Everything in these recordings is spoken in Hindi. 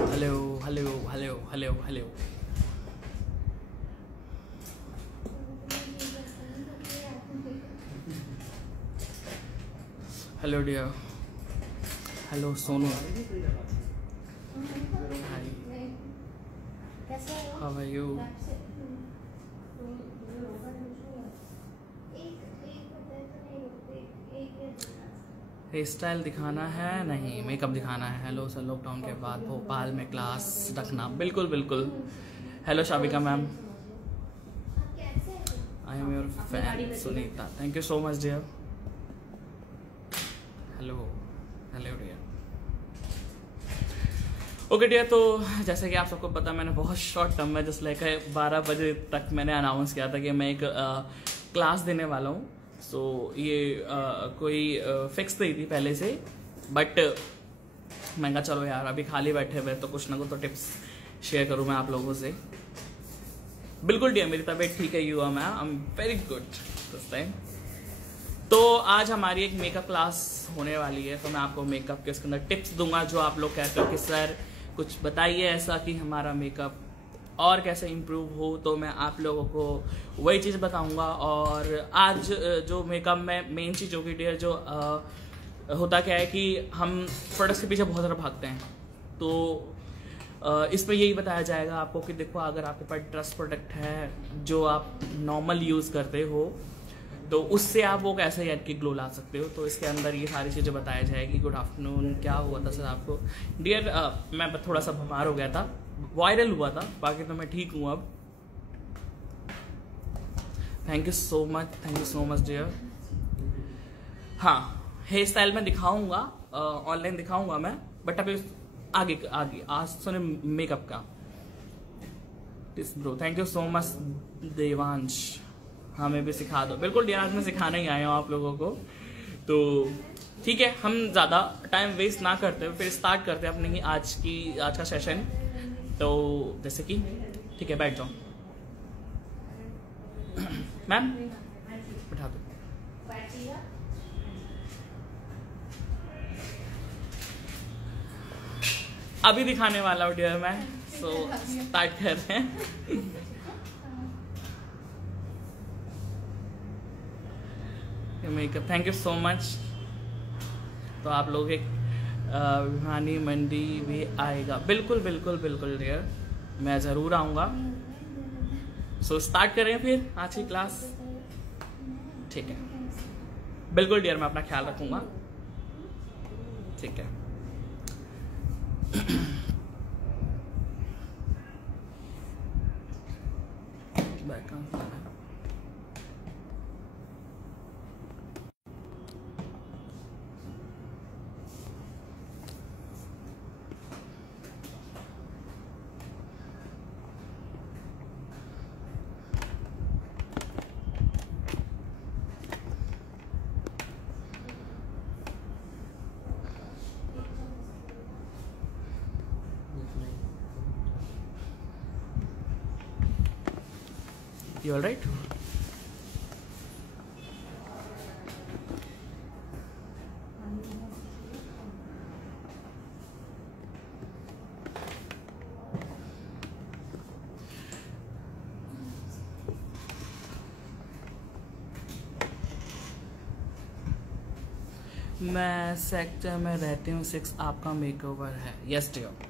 Hello hello hello hello hello hello dear, hello Sonu, hi, how are you? Hair style दिखाना है? नहीं, मेकअप दिखाना है। हेलो सर, लॉकडाउन के बाद भोपाल में क्लास रखना। बिल्कुल बिल्कुल। Hello Shabika ma'am, I am your fan Sunita, thank you so much dear. Hello hello dear. Okay dear, तो जैसे कि आप सबको पता, मैंने बहुत शॉर्ट टर्म में जस्ट लाइक 12 बजे तक मैंने अनाउंस किया था कि मैं एक क्लास देने वाला हूँ। सो ये कोई फिक्स नहीं थी पहले से, बट मैं कहा चलो यार अभी खाली बैठे हुए तो कुछ ना कुछ तो टिप्स शेयर करूँ मैं आप लोगों से। बिल्कुल डियर, मेरी तबीयत ठीक है, you I am very good this time. तो आज हमारी एक मेकअप क्लास होने वाली है, तो मैं आपको मेकअप के उसके अंदर टिप्स दूंगा जो आप लोग कहते हो कि सर कुछ बताइए ऐसा कि हमारा मेकअप और कैसे इम्प्रूव हो, तो मैं आप लोगों को वही चीज़ बताऊंगा। और आज जो मेकअप में मेन चीज़ होगी डियर, जो होता क्या है कि हम प्रोडक्ट्स के पीछे बहुत ज़्यादा भागते हैं, तो इसमें यही बताया जाएगा आपको कि देखो अगर आपके पास ट्रस्ट प्रोडक्ट है जो आप नॉर्मल यूज़ करते हो, तो उससे आप वो कैसे यार की ग्लो ला सकते हो। तो इसके अंदर ये सारी चीज़ें बताया जाएगी। गुड आफ्टरनून, क्या हुआ था सर आपको? डियर मैं थोड़ा सा बीमार हो गया था, वायरल हुआ था, बाकी तो मैं ठीक हूँ अब। Thank you so much dear. हाँ, हेयर स्टाइल में दिखाऊंगा, ऑनलाइन दिखाऊंगा मैं, बट अभी आगे आज सुने मेकअप का। Bro thank you so much Devansh, हमें भी सिखा दो। बिल्कुल डियर, आज मैं सिखाने ही आया हूँ आप लोगों को। तो ठीक है, हम ज़्यादा टाइम वेस्ट ना करते हुए फिर स्टार्ट करते हैं अपने ही आज का सेशन। तो जैसे कि ठीक है, बैठ जाओ मैम, बैठा दो। अभी दिखाने वाला हूँ डियर मैं, सो स्टार्ट कर रहे हैं। Makeup thank you so much. तो आप लोग एक भिवानी मंडी भी आएगा? बिल्कुल बिल्कुल बिल्कुल डियर, मैं ज़रूर आऊँगा। सो स्टार्ट करें फिर आज की क्लास, ठीक है? बिल्कुल डियर, मैं अपना ख्याल रखूँगा, ठीक है? You all right? मैं सेक्टर में रहती हूँ 6, आपका मेकओवर है? Yes dear.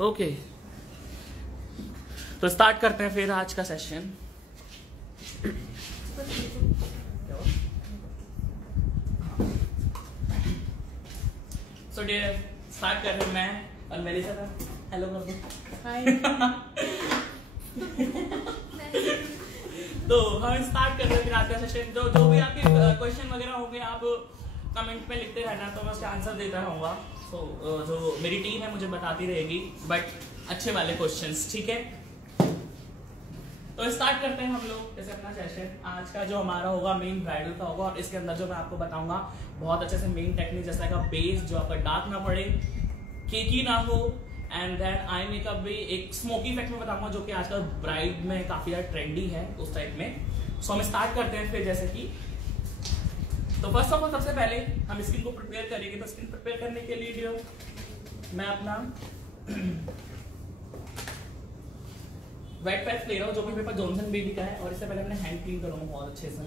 ओके, तो स्टार्ट करते हैं फिर आज का सेशन। सो डियर, स्टार्ट कर रहे हैं मैं और मेरे साथ हेलो कर दो, हाय। तो हम स्टार्ट कर रहे हैं फिर आज का सेशन। जो भी आपके क्वेश्चन वगैरह होंगे आप कमेंट में लिखते रहना, तो मैं उसका आंसर देता रहूँगा। सो जो मेरी टीम है मुझे बताती रहेगी, बट अच्छे वाले क्वेश्चंस, ठीक है? तो स्टार्ट करते हैं हम लोग जैसे अपना सेशन। आज का जो हमारा होगा मेन ब्राइडल का होगा, और इसके अंदर जो मैं आपको बताऊंगा बहुत अच्छे से मेन टेक्निक, जैसा का बेस जो आपका डार्क ना पड़े, केकी ना हो, एंड देन आई मेकअप भी एक स्मोकी इफेक्ट में बताऊंगा जो कि आजकल ब्राइड में काफी ज्यादा ट्रेंडी है उस टाइप में। सो हम स्टार्ट करते हैं फिर। जैसे कि तो फर्स्ट ऑफ ऑल सबसे पहले हम स्किन को प्रिपेयर करेंगे। तो स्किन प्रिपेयर करने के लिए जो मैं अपना वेट पैच ले रहा हूँ जो कि मेरे पास जॉनसन बेबी का है, और इससे पहले मैंने हैंड क्लीन करूंगा बहुत अच्छे से।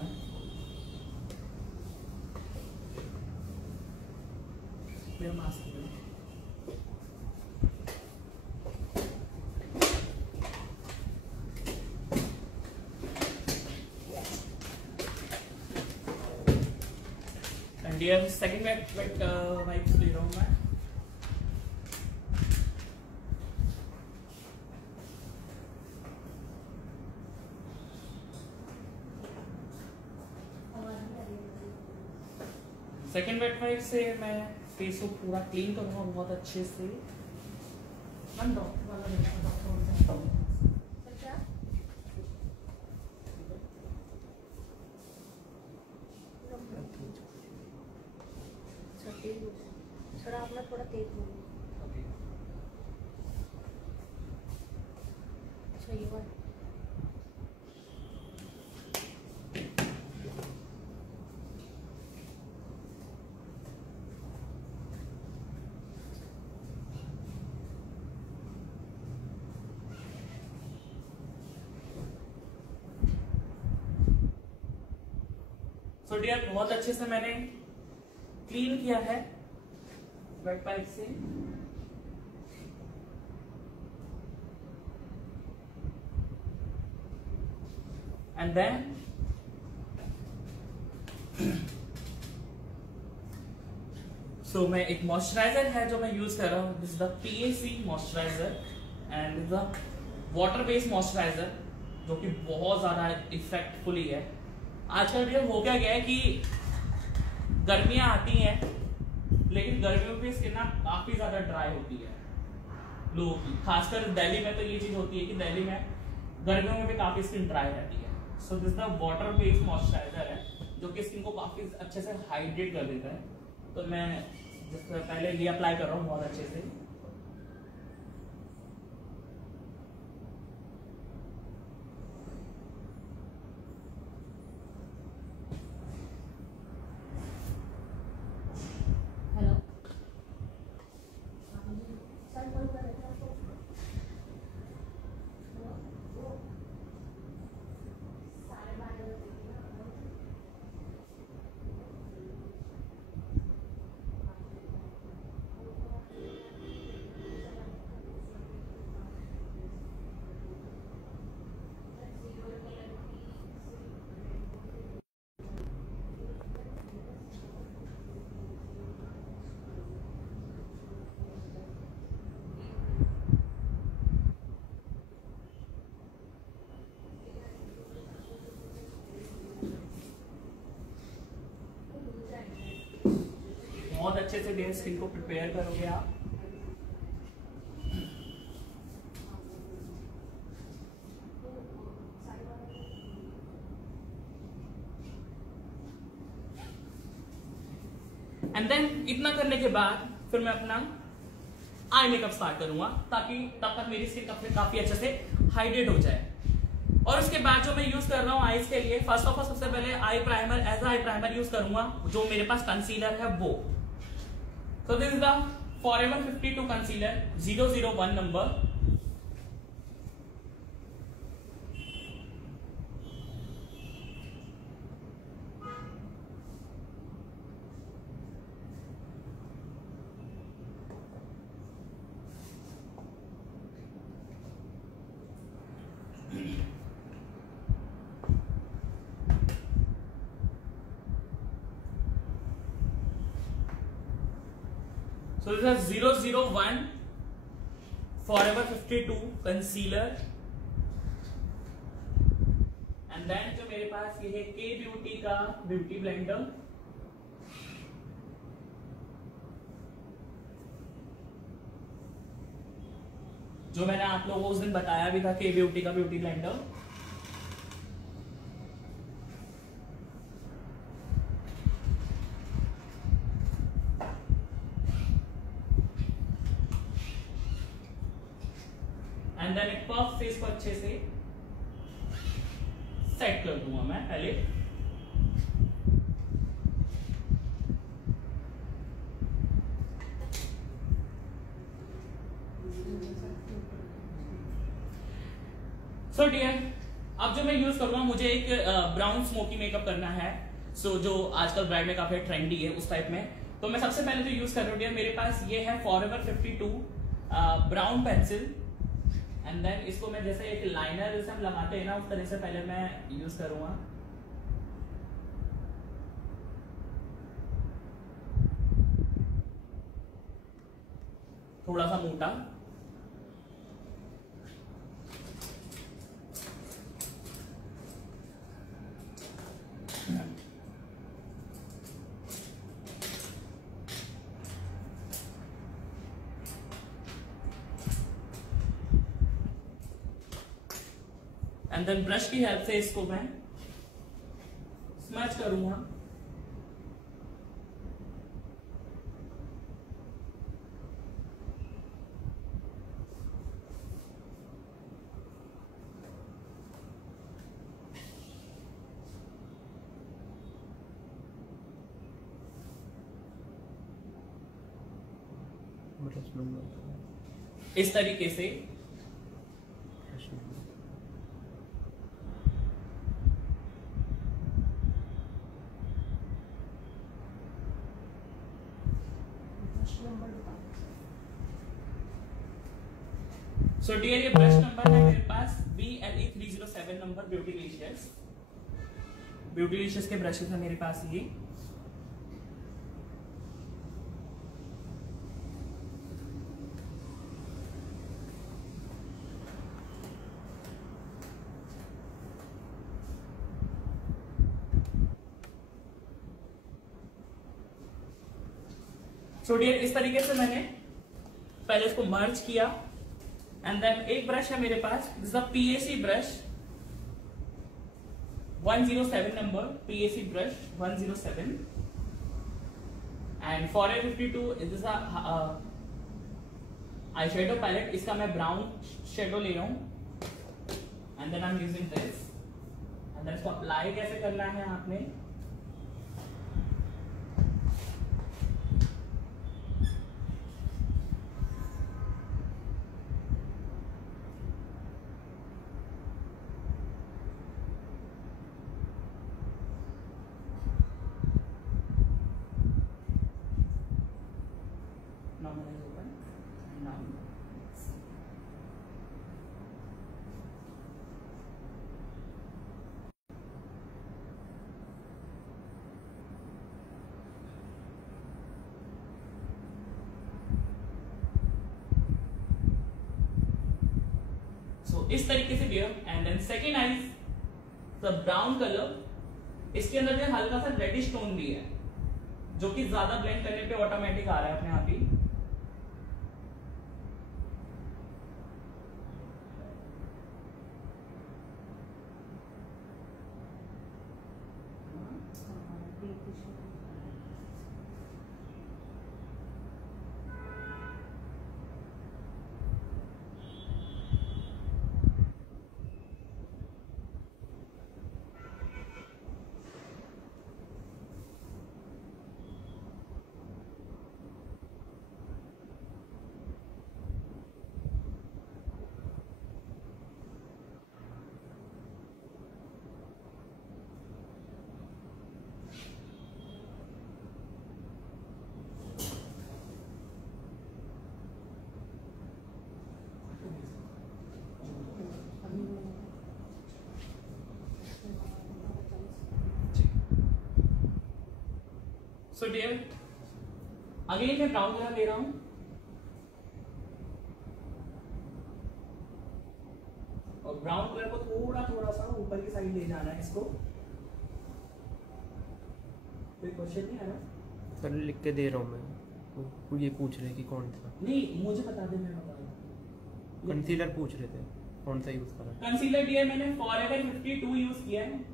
मेरा mask and second wet wipes ले रहा हूँ मैं। सेकेंड वेट वाइप से मैं फेस को पूरा क्लीन करूंगा बहुत अच्छे से। थोड़ा तेज बोलो। अच्छा ये बात सो डियर बहुत अच्छे से मैंने क्लीन किया है वेट पाइप से। एंड देन सो मैं एक मॉइस्चराइजर है जो मैं यूज कर रहा हूं, this is the PAC moisturiser and this the water based moisturiser जो कि बहुत ज्यादा इफेक्टफुली है। आजकल ये हो क्या गया है कि गर्मियां आती हैं लेकिन गर्मियों में स्किन ना काफी ज्यादा ड्राई होती है लोगों की, खासकर दिल्ली में तो ये चीज होती है कि दिल्ली में गर्मियों में भी काफी स्किन ड्राई रहती है। सो this the water based moisturiser है जो कि स्किन को काफी अच्छे से हाइड्रेट कर देता है। तो मैं जिस पहले ये अप्लाई कर रहा हूँ बहुत अच्छे से। बहुत अच्छे से डे स्किन को प्रिपेयर करोगे आप। एंड देन इतना करने के बाद फिर मैं अपना आई मेकअप स्टार्ट करूंगा ताकि तब तक मेरी स्किन काफी अच्छे से हाइड्रेट हो जाए। और उसके बाद जो मैं यूज कर रहा हूँ आईज के लिए, फर्स्ट ऑफ ऑल सबसे पहले eye primer, as eye primer use करूंगा जो मेरे पास कंसीलर है वो। So this is the Forever 52 concealer 001 number. So this is 001 Forever 52 concealer, and then जो मेरे पास ये है K Beauty का ब्यूटी ब्लेंडर। जो मैंने आप लोगों को उस दिन बताया भी था K Beauty का ब्यूटी ब्लेंडर। एंड देन एक पफ फेस को अच्छे से सेट कर दूंगा मैं पहले। सो डियर, अब जो मैं यूज करूंगा, मुझे एक ब्राउन स्मोकी मेकअप करना है। सो जो आजकल ब्राइड में काफी ट्रेंडी है उस टाइप में, तो मैं सबसे पहले जो यूज कर रहा हूँ डियर, मेरे पास ये है forever 52 brown pencil. And then इसको मैं जैसे एक लाइनर जैसे हम लगाते हैं ना, उस तरह से पहले मैं यूज करूंगा। थोड़ा सा मोटा। एंड देन ब्रश की हेल्प से इसको मैं स्मैच करूंगा। इस तरीके से सो डियर, ये ब्रश नंबर है मेरे पास BLE 307 नंबर, ब्यूटीलिशियस। ब्यूटीलिशियस के ब्रशेस है मेरे पास ये। सो डियर, इस तरीके से मैंने पहले इसको मर्ज किया। एंड देन एक ब्रश है मेरे पास, this is a PAC brush 107 number, PAC brush 107। And forever 52 this eye shadow palette, इसका मैं ब्राउन शेडो ले रहा हूं। And then I am using this. And then इसको अप्लाई कैसे करना है आपने, इस तरीके से dear. And then second eyes the brown colour, इसके अंदर जो हल्का सा रेडिश टोन भी है, जो कि ज्यादा ब्लेंड करने पे ऑटोमेटिक आ रहा है अपने आप ही। सो डियर, अगेन मैं ब्राउन कलर ले रहा हूं। और ब्राउन कलर को थोड़ा थोड़ा सा ऊपर की साइड ले जाना है इसको। कोई क्वेश्चन नहीं आया? सर लिख के दे रहा हूँ मैं, वो ये पूछ रहे कि कौन सा। नहीं, मुझे बता दे, मैं बता दूं। कंसीलर पूछ रहे थे कौन सा यूज करा। कंसीलर डियर मैंने फॉरएवर 52 यूज किया है।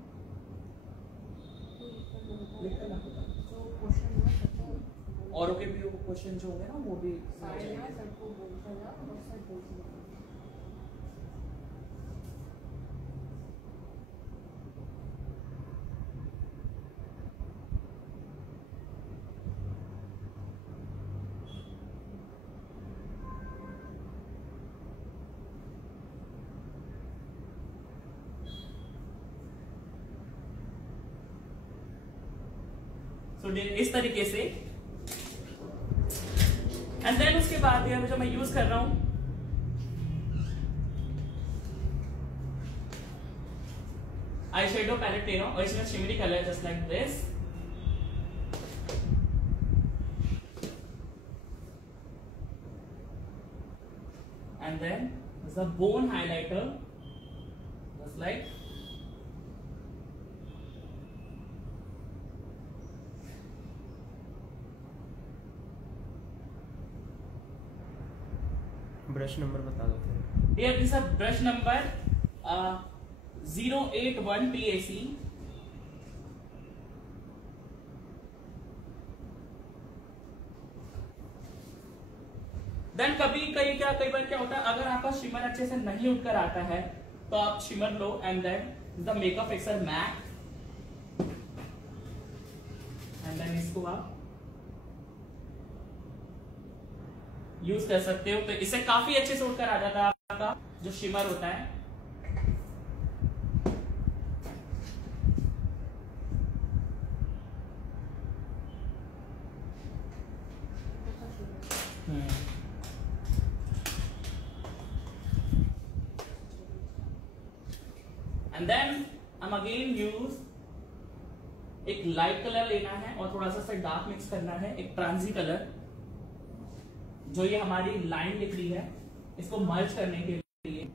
और के भी क्वेश्चन जो होंगे ना वो भी तो इस तरीके से। एंड देन उसके बाद यार जो मैं यूज कर रहा हूं आई शेडो पैलेट ले रहा हूं और इसमें shimmery colour just like this. And then the bone highlighter just like brush number बता दो फिर। here this is brush number 081 PAC। Then कई बार क्या होता है, अगर आपका शिमर अच्छे से नहीं उठकर आता है तो आप शिमर लो and then the makeup fixer MAC and then इसको आप यूज कर सकते हो। तो इससे काफी अच्छे से उठकर आ जाता है आपका जो शिमर होता है। एंड देन हम अगेन यूज एक लाइट कलर लेना है और थोड़ा सा डार्क मिक्स करना है, एक ट्रांजी कलर जो ये हमारी लाइन दिख रही है इसको मर्ज करने के लिए।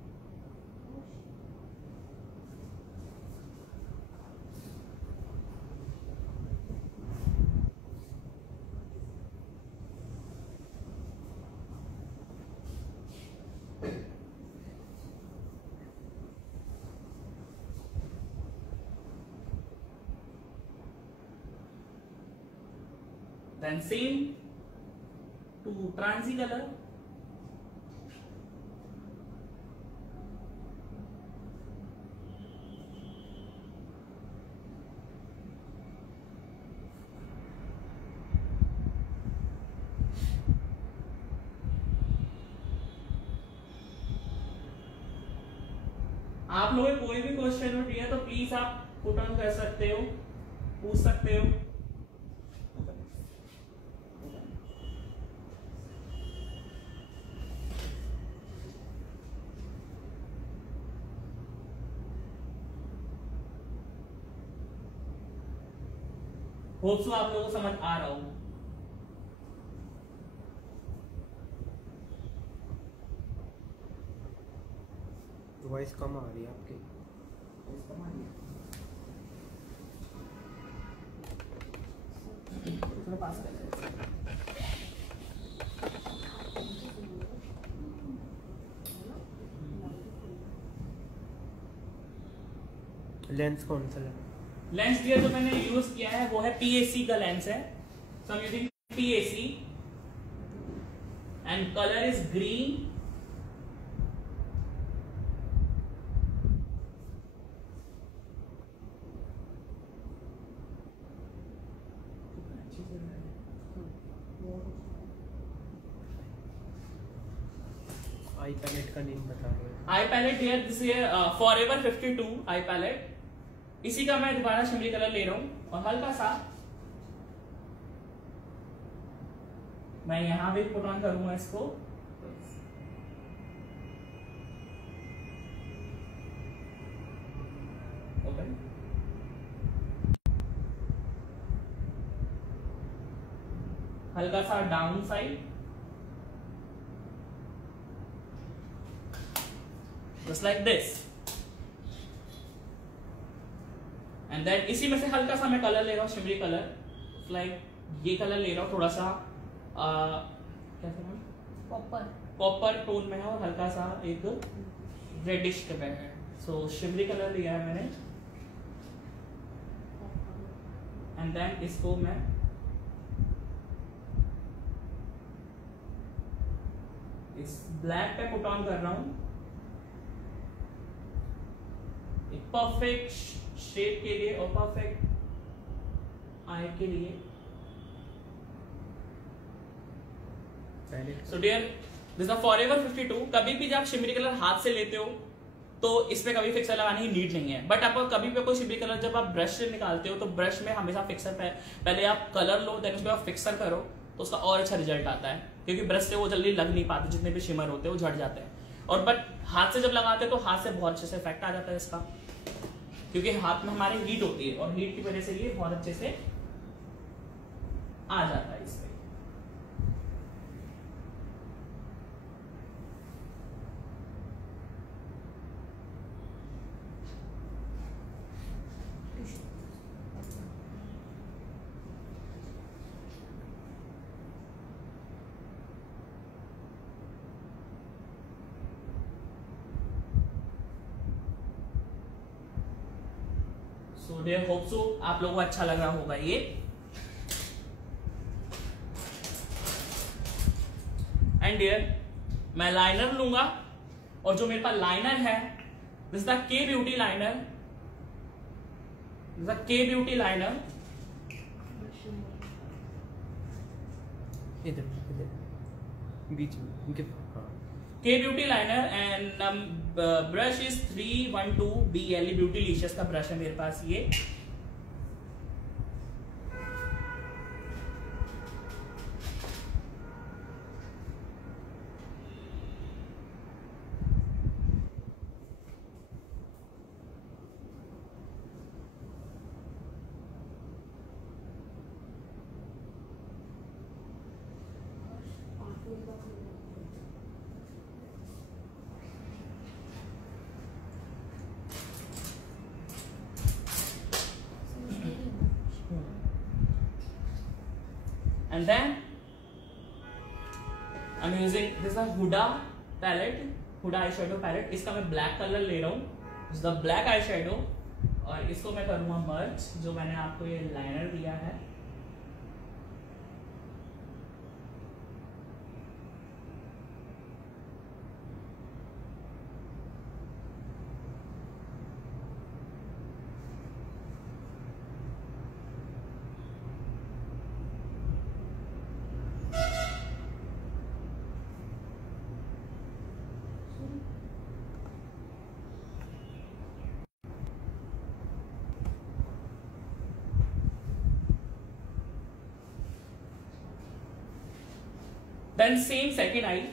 Then same to transi color, आप लोगों को कोई भी क्वेश्चन हो है तो प्लीज आप पुट ऑन कर सकते हो, पूछ सकते हो। होप सो आप लोगों को समझ आ रहा हो। वॉइस कम आ रही है आपकी। थोड़ा पास कर लेंस कौन सा है? लेंस डियर जो मैंने यूज किया है वो है PAC का लेंस है। So I am using PAC and colour is green. Eye palette का नेम बता दो। Eye palette dear this is forever 52 eye palette. इसी का मैं दोबारा शिमरी कलर ले रहा हूं और हल्का सा मैं यहां भी पुट ऑन करूंगा इसको। ओके हल्का सा down side just like this and then इसी में से हल्का सा मैं कलर ले रहा हूँ शिमरी कलर लाइक ये कलर ले रहा हूँ थोड़ा सा कॉपर टोन में है और हल्का सा एक रेडिश में है। सो शिमरी कलर लिया है मैंने एंड देन इसको मैं इस ब्लैक पे पुट ऑन कर रहा हूं एक परफेक्ट शेप के लिए और परफेक्ट आई के लिए। So dear this is forever 52। कभी भी जब शिमरी कलर हाथ से लेते हो तो इस पे कभी फिक्सर लगाने की नीड नहीं है। बट आप कभी पे कोई भी कलर जब आप ब्रश से निकालते हो तो ब्रश में हमेशा फिक्सर पहले आप कलर लो, देन उसके बाद फिक्सर करो, तो उसका और अच्छा रिजल्ट आता है, क्योंकि ब्रश से वो जल्दी लग नहीं पाते, जितने भी शिमर होते हैं वो झड़ जाते हैं। और बट हाथ से जब लगाते हैं तो हाथ से बहुत अच्छे से इफेक्ट आ जाता है इसका, क्योंकि हाथ में हमारे हीट होती है और हीट की वजह से ये बहुत अच्छे से आ जाता है इसमें। सो डियर, होप सो आप लोगों को अच्छा लग रहा होगा ये। एंड डियर, मैं लाइनर लूंगा, और जो मेरे पास लाइनर है दिस इज द के ब्यूटी लाइनर, के ब्यूटी लाइनर। इधर बीच में इनके, हाँ, के beauty liner and brush is 312 BLE ब्यूटीलिशियस का ब्रश है मेरे पास ये। And then I'm using this is a Huda palette, Huda eyeshadow palette। इसका मैं ब्लैक कलर ले रहा हूँ, this is the black eyeshadow, और इसको मैं करूँगा मर्ज, जो मैंने आपको ये लाइनर दिया है। Then same second eye,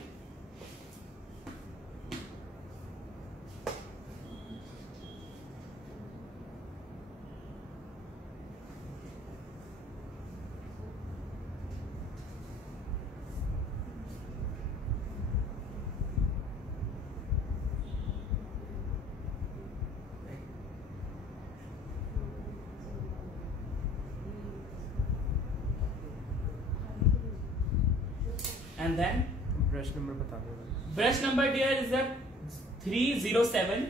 and then brush number बता देना। brush number dear is the 307।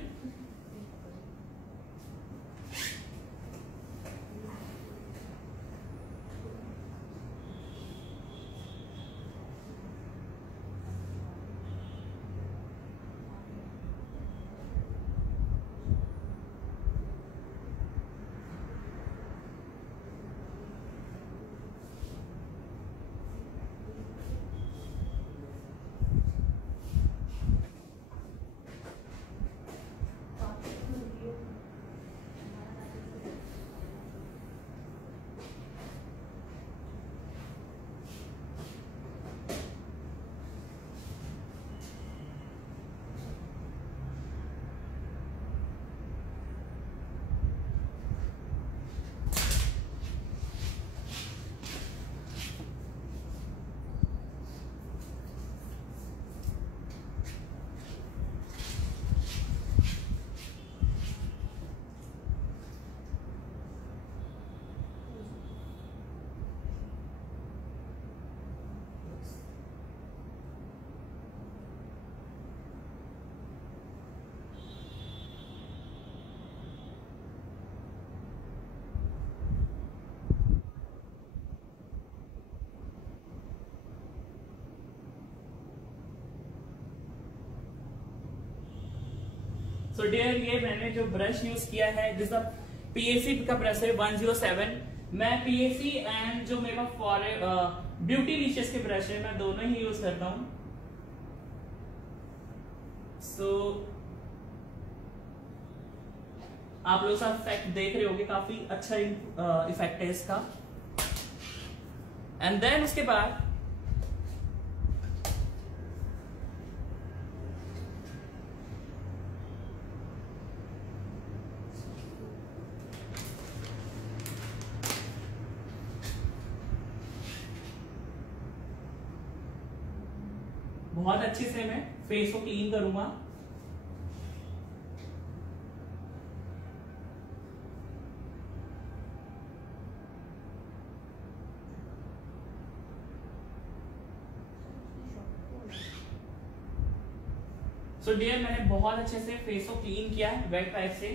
So dear, ये मैंने जो ब्रश यूज किया है दिस PAC का ब्रश है 107। मैं PAC एंड जो मेरे पास ब्यूटीलिशियस के ब्रश है, मैं दोनों ही यूज करता हूँ। सो आप लोग सब इफेक्ट देख रहे होगे, काफी अच्छा इफेक्ट है इसका। एंड देन उसके बाद बहुत अच्छे से मैं फेस को क्लीन करूंगा। सो डियर, मैंने बहुत अच्छे से फेस को क्लीन किया है वेट वाइप से।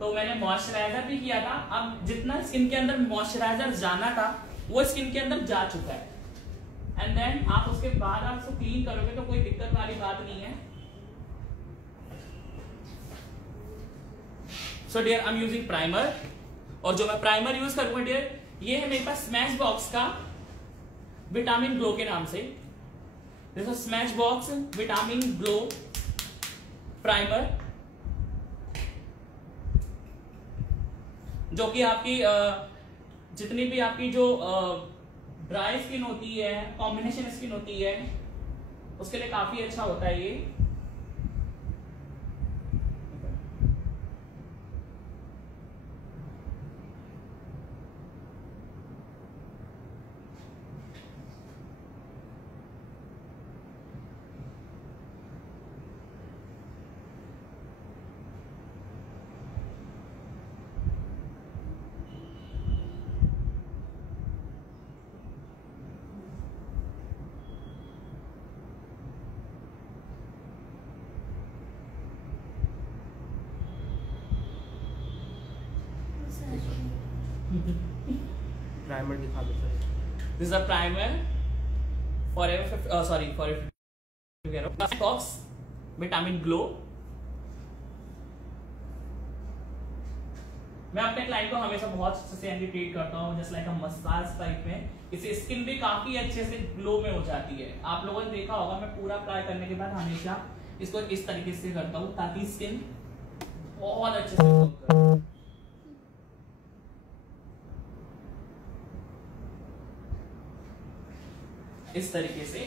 तो मैंने मॉइस्चराइजर भी किया था। अब जितना स्किन के अंदर मॉइस्चराइजर जाना था वो स्किन के अंदर जा चुका है। एंड देन आप उसके बाद आप उसको क्लीन करोगे तो कोई दिक्कत वाली बात नहीं है। So dear, I am using primer, और जो मैं प्राइमर यूज करूंगा डियर, ये है मेरे पास स्मैश बॉक्स का विटामिन ग्लो के नाम से। देखो, smash box vitamin glow primer, जो कि आपकी जितनी भी आपकी जो ड्राई स्किन होती है, कॉम्बिनेशन स्किन होती है, उसके लिए काफी अच्छा होता है ये। प्राइमर दिखा दो sir. This is a primer for box vitamin glow. मैं अपने क्लाइंट को हमेशा बहुत अच्छे से ट्रीट करता हूँ, जस्ट लाइक अ मसाज टाइप में। इससे स्किन भी काफी अच्छे से ग्लो में हो जाती है। आप लोगों ने देखा होगा, मैं पूरा अप्लाई करने के बाद हमेशा इसको इस तरीके से करता हूँ ताकि स्किन बहुत अच्छे से ग्लो करे। इस तरीके से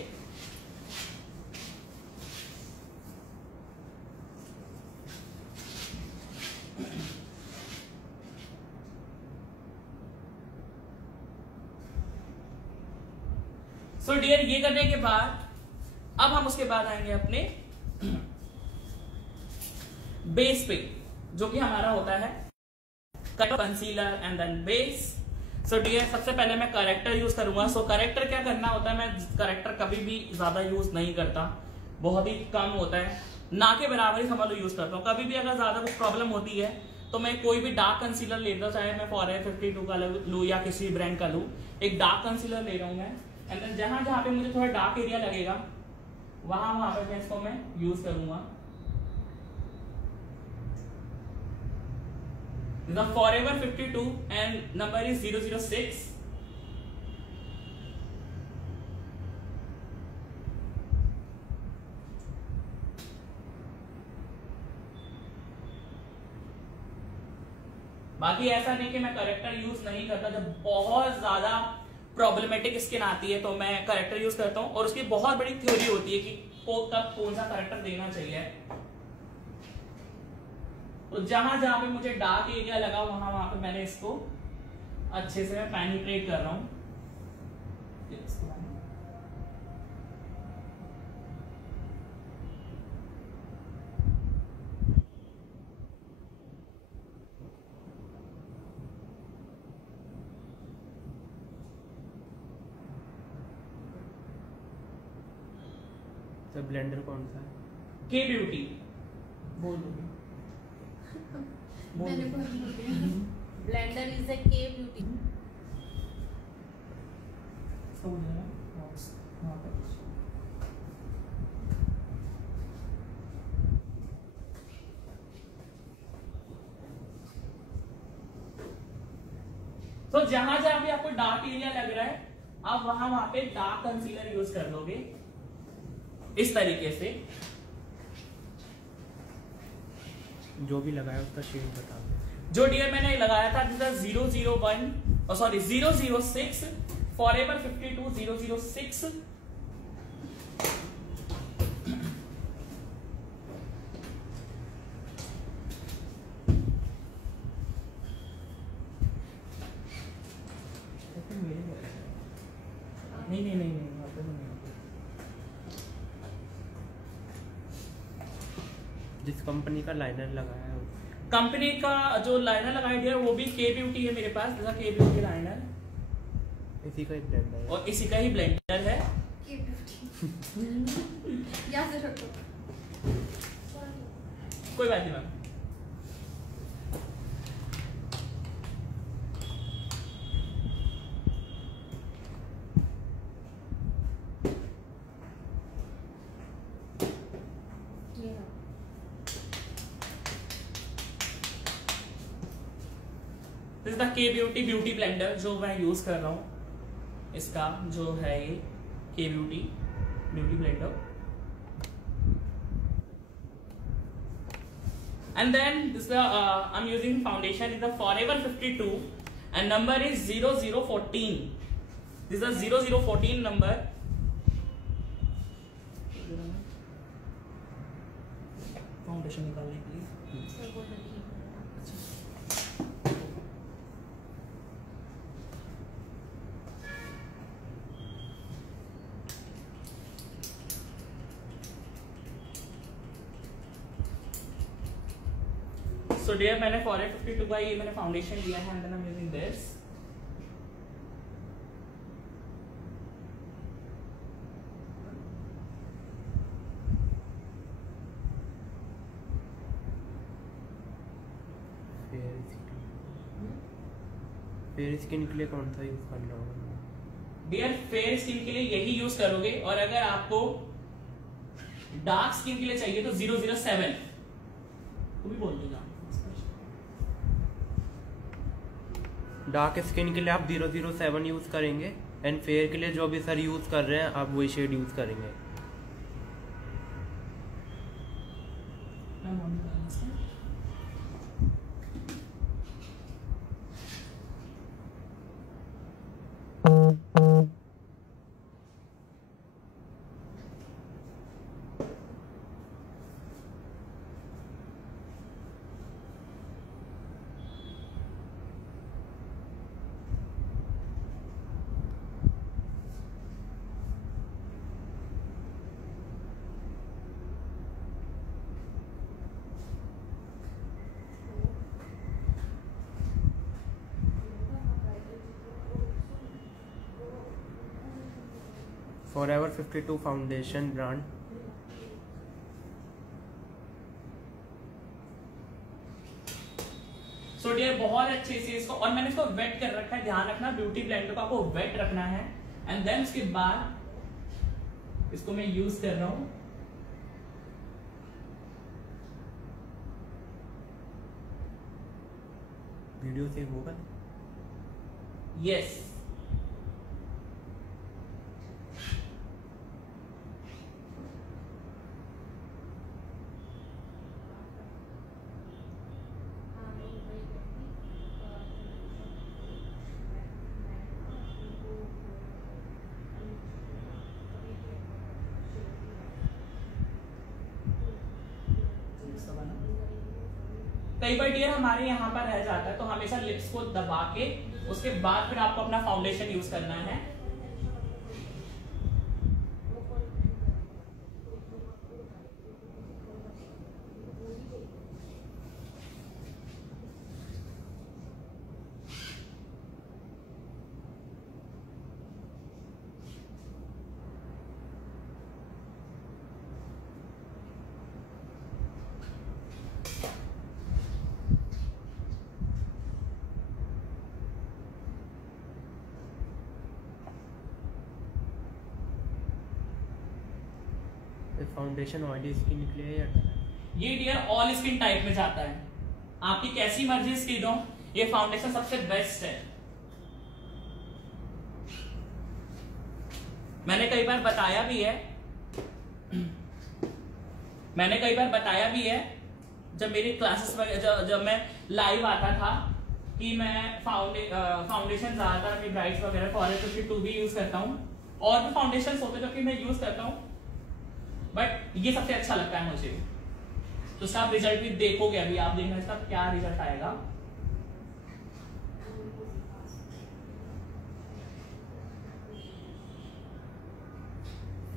सो डियर, ये करने के बाद अब हम उसके बाद आएंगे अपने बेस पे, जो कि हमारा होता है concealer and then base. So dear, सबसे पहले मैं करेक्टर यूज करूंगा। सो करेक्टर क्या करना होता है, मैं करेक्टर कभी भी ज्यादा यूज नहीं करता, बहुत ही कम होता है, ना के बराबर ही समझ लो यूज करता हूँ। कभी भी अगर ज्यादा कुछ प्रॉब्लम होती है तो मैं कोई भी डार्क कंसीलर लेता हूँ, चाहे मैं फॉरएवर 52 का लूँ या किसी ब्रांड का लूँ, एक डार्क कंसीलर ले रहा हूँ मैं। एंड देन जहां जहां पे मुझे थोड़ा डार्क एरिया लगेगा वहां पे इसको मैं यूज करूंगा। This is Forever 52 and number is 006. बाकी ऐसा नहीं कि मैं करेक्टर यूज नहीं करता। जब बहुत ज्यादा प्रॉब्लमेटिक स्किन आती है तो मैं करेक्टर यूज करता हूं, और उसकी बहुत बड़ी थ्योरी होती है कि कब कौन सा करेक्टर देना चाहिए। तो जहां जहां पे मुझे डार्क एरिया लगा वहां पे मैंने इसको अच्छे से मैं पेनिट्रेट कर रहा हूं। सर ब्लेंडर कौन सा है? के ब्यूटी बोल दो। मैंने बोल दिया। ब्लेंडर इज अ के ब्यूटी। तो जहां जहां भी आपको डार्क एरिया लग रहा है आप वहां पे डार्क कंसीलर यूज कर दोगे इस तरीके से। जो भी लगाया उसका शेड बता दो। जो डियर मैंने लगाया था, दिस इज 001 सॉरी 006 फॉरएवर 52 006। नहीं जिस कंपनी का लाइनर लगाया है कंपनी का जो लाइनर लगाया डियर वो भी के ब्यूटी है मेरे पास, जैसा के ब्यूटी लाइनर, इसी का ही ब्लेंडर है और इसी का ही ब्लेंडर है। के ब्यूटी याद रखो। कोई बात नहीं मैम। दिस इज द के ब्यूटी ब्लेंडर जो मैं यूज कर रहा हूँ। इसका जो है ये के beauty blender. And then this I am using foundation is the forever 52 and number is 0014। This is 0014 number. Foundation निकालने के लिए सो डियर मैंने फॉरएवर 52 का ये मैंने फाउंडेशन लिया है and then I am using this. Fair skin के लिए कौन सा यूज करना होगा डियर? फेयर स्किन के लिए यही यूज करोगे, और अगर आपको डार्क स्किन के लिए चाहिए तो 007 वो भी बोल देगा। डार्क स्किन के लिए आप 007 यूज करेंगे एंड फेयर के लिए जो भी सर यूज कर रहे हैं आप वही शेड यूज करेंगे। Forever 52 foundation brand. So dear बहुत अच्छे से इसको, और मैंने इसको वेट कर रखा है। ध्यान रखना ब्यूटी ब्लेंडर को आपको वेट रखना है एंड देन उसके बाद इसको मैं यूज कर रहा हूं। वीडियो सेव होगा? यस कई बार डियर हमारे यहाँ पर रह जाता है, तो हमेशा लिप्स को दबा के उसके बाद फिर आपको अपना फाउंडेशन यूज करना है। फाउंडेशन ऑयली स्किन के लिए या ये डियर ऑल स्किन टाइप में जाता है। आपकी कैसी मर्जी स्किन हो, ये फाउंडेशन सबसे बेस्ट है। मैंने कई बार बताया भी है जब मेरी क्लासेस वगैरह जब मैं लाइव आता था कि मैं फाउंडेशन ज्यादातर अपनी ब्राइट्स वगैरह फॉरेस्ट 52 भी यूज करता हूँ, और भी फाउंडेशन होते जो कि मैं यूज करता हूँ, बट ये सबसे अच्छा लगता है मुझे। तो इसका आप रिजल्ट भी देखोगे, अभी आप देखना इसका क्या रिजल्ट आएगा।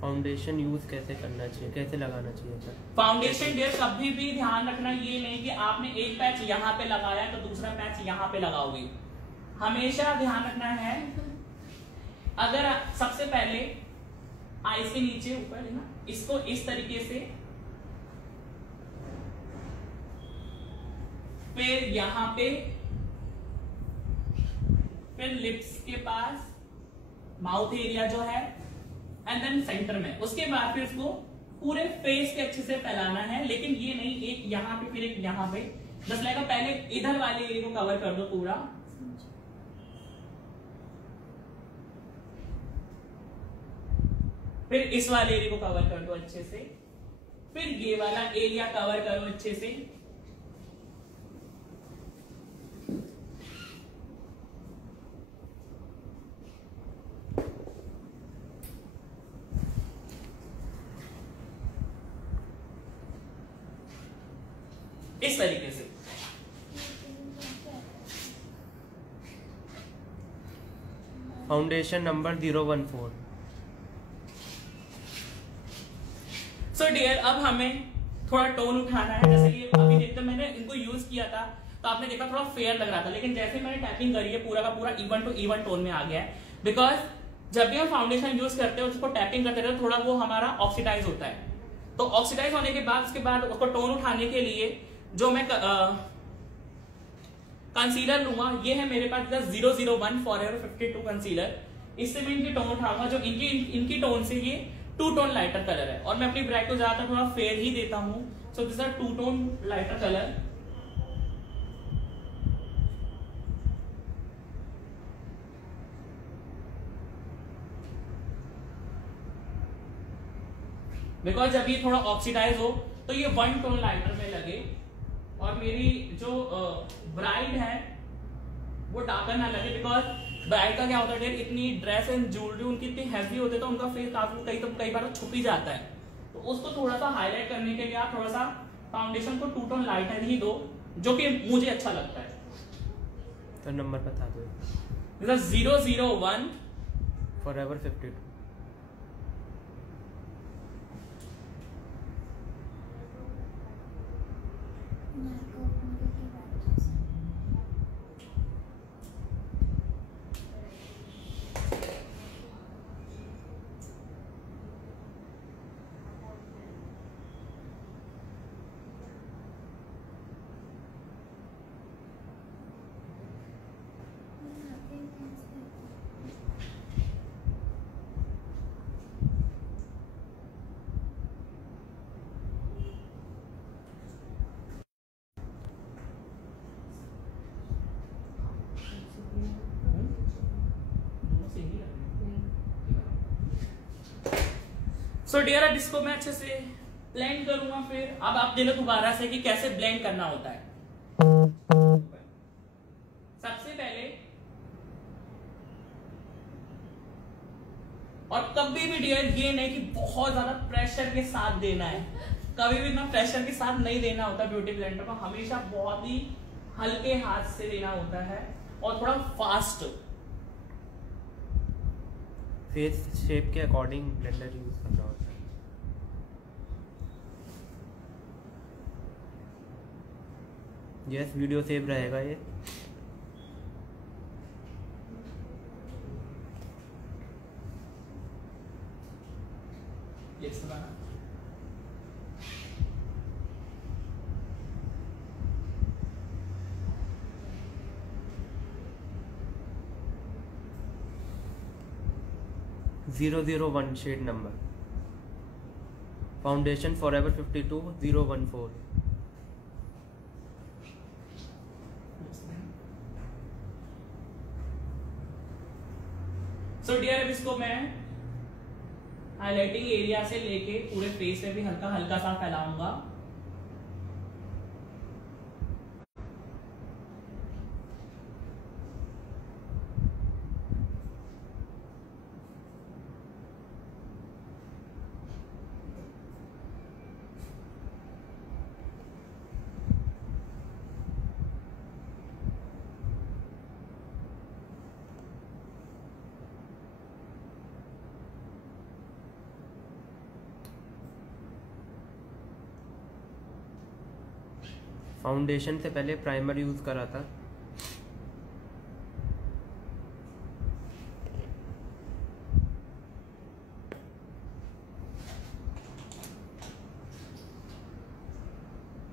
फाउंडेशन यूज कैसे करना चाहिए, कैसे लगाना चाहिए सर? फाउंडेशन डियर कभी भी ध्यान रखना ये नहीं कि आपने एक पैच यहाँ पे लगाया तो दूसरा पैच यहाँ पे लगाओगे। हमेशा ध्यान रखना है, अगर सबसे पहले आईज के नीचे ऊपर है ना, इसको इस तरीके से, फिर यहां पे, फिर लिप्स के पास, माउथ एरिया जो है, एंड देन सेंटर में। उसके बाद फिर उसको पूरे फेस के अच्छे से फैलाना है, लेकिन ये नहीं एक यहां पे फिर एक यहां पे, जस्ट लाइक पहले इधर वाले एरिया को कवर कर दो पूरा, फिर इस वाले एरिया को कवर कर दो अच्छे से, फिर ये वाला एरिया कवर करो अच्छे से, इस तरीके से। Foundation number 014। सो डियर अब हमें थोड़ा टोन उठाना है। जैसे कि अभी देखते मैंने इनको यूज किया था तो आपने देखा थोड़ा फेयर लग रहा था, लेकिन जैसे मैंने टैपिंग करी है पूरा का पूरा इवन टू इवन टोन में आ गया है। बिकॉज जब भी हम फाउंडेशन यूज करते हैं उसको टैपिंग करते रहते हैं, थोड़ा वो हमारा ऑक्सीडाइज होता है। तो ऑक्सीडाइज होने के बाद उसके बाद उसको टोन उठाने के लिए जो मैं कंसीलर लूंगा, ये है मेरे पास 001 फॉरएवर 52 कंसीलर। इससे मैं इनकी टोन उठाऊंगा, जो इनकी टोन से ये 2 टोन लाइटर कलर है, और मैं अपनी ब्राइट को ज्यादातर थोड़ा फेयर ही देता हूँ। So this are 2 tone lighter colour. Because जब ये थोड़ा ऑक्सीडाइज हो तो ये 1 टोन लाइटर में लगे, और मेरी जो ब्राइड है वो डार्कर ना लगे। बिकॉज ब्राइड का क्या होता है, इतनी ड्रेस एंड ज्वेलरी उनकी इतनी हैवी होती है तो उनका फेस काफी कई बार छुप ही जाता है। तो उसको थोड़ा सा हाईलाइट करने के लिए आप थोड़ा सा फाउंडेशन को 2 टोन लाइटर ही दो, जो कि मुझे अच्छा लगता है। तो नंबर बता दो। 001 फॉरएवर 52। सो डियर अब इसको मैं अच्छे से ब्लेंड करूंगा। फिर अब आप देखो दोबारा से कि कैसे ब्लेंड करना होता है। सबसे पहले, और कभी भी डियर ये नहीं कि बहुत ज्यादा प्रेशर के साथ देना है, कभी भी इतना प्रेशर के साथ नहीं देना होता ब्यूटी ब्लेंडर को। हमेशा बहुत ही हल्के हाथ से देना होता है और थोड़ा फास्ट। फेस शेप के अकॉर्डिंग ब्लेंडर यूज करना होता है। यस, वीडियो सेव रहेगा ये। यस ना 001 shade number. Foundation forever 52 014। So dear अब इसको मैं हाइलाइटिंग एरिया से लेके पूरे फेस पे भी हल्का हल्का सा फैलाऊंगा। फाउंडेशन से पहले प्राइमर यूज करा था।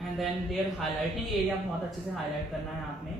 And then their highlighting area बहुत अच्छे से हाईलाइट करना है आपने।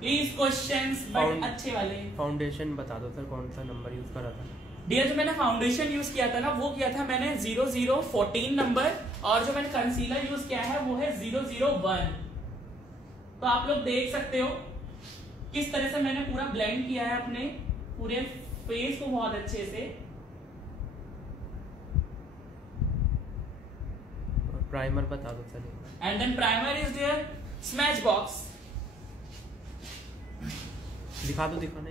प्लीज क्वेश्चंस बट अच्छे वाले। फाउंडेशन बता दो सर, कौन सा नंबर यूज करा था? डियर, जो मैंने फाउंडेशन यूज किया था ना, वो किया था मैंने 0014 नंबर, और जो मैंने कंसीलर यूज किया है वो है 001। तो आप लोग देख सकते हो किस तरह से मैंने पूरा ब्लेंड किया है अपने पूरे फेस को बहुत अच्छे से। प्राइमर बता दो sir. And then primer is there Smashbox. दिखा दो, दिखाने।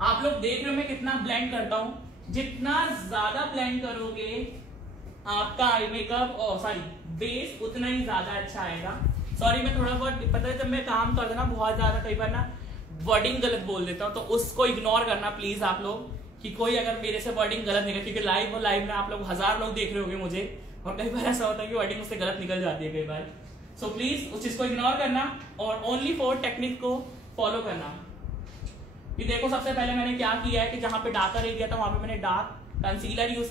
आप लोग देख रहे हो मैं कितना ब्लेंड करता हूं। जितना ज्यादा ब्लेंड करोगे आपका आई मेकअप और सॉरी बेस उतना ही ज्यादा अच्छा आएगा। सॉरी मैं थोड़ा बहुत, पता है जब मैं काम करता ना बहुत ज्यादा कई बार ना वर्डिंग गलत बोल देता हूँ, तो उसको इग्नोर करना प्लीज आप लोग, कि कोई अगर मेरे से वर्डिंग गलत निकले, क्योंकि लाइव में आप लोग 1000 लोग देख रहे होंगे मुझे, और कई बार ऐसा होता है कि वर्डिंग उससे गलत निकल जाती है कई बार। सो प्लीज उस चीज को इग्नोर करना और ओनली 4 टेक्निक को फॉलो करना। ये देखो सबसे पहले मैंने क्या किया है कि जहां पे डार्कर एरिया था वहां पे मैंने डार्क कंसीलर यूज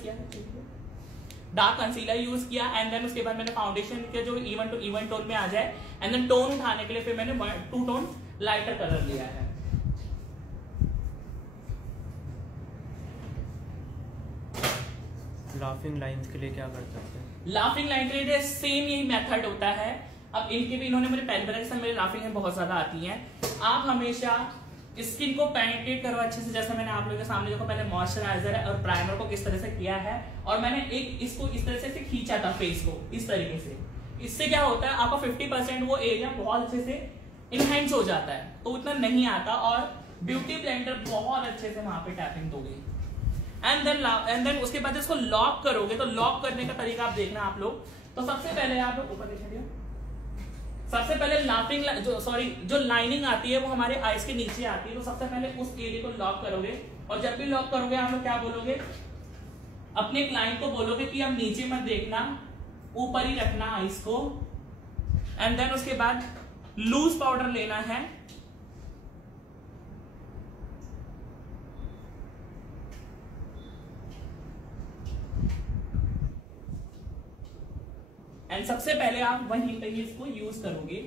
किया, एंड देन उसके बाद मैंने फाउंडेशन के जो इवन टू इवन टोन में आ जाए, एंड देन टोन उठाने के लिए फिर मैंने 2 टोन लाइटर कलर लिया है। लाफिंग लाइंस के लिए क्या कर सकते हैं? लाफिंग लाइन के लिए सेम यही मेथड होता है। अब इनके भी इन्होंने मेरे पेन बनाए, मेरे लाफिंग लाइन बहुत ज्यादा आती हैं। आप हमेशा स्किन को पेनिट्रेट करो अच्छे से, जैसे मैंने आप लोगों के सामने देखो पहले मॉइस्चराइजर है और प्राइमर को किस तरह से किया है, और मैंने एक इसको इस तरह से खींचा था फेस को इस तरीके से। इससे क्या होता है आपका 50% वो एरिया बहुत अच्छे से इनहेंस हो जाता है, तो उतना नहीं आता, और ब्यूटी ब्लेंडर बहुत अच्छे से वहां पे टैपिंग दोगे। एंड देन उसके बाद इसको लॉक करोगे, तो लॉक करने का तरीका आप देखना आप लोग। तो सबसे पहले आप लोग ऊपर देखिए, सबसे पहले जो लाइनिंग आती है वो हमारे आईज के नीचे आती है, तो सबसे पहले उस एरिया को लॉक करोगे, और जब भी लॉक करोगे आप लोग क्या बोलोगे, अपने क्लाइंट को बोलोगे कि अब नीचे मत देखना, ऊपर ही रखना आईज को। एंड देन उसके बाद लूज पाउडर लेना है, एंड सबसे पहले आप वहीं पे ही इसको यूज करोगे।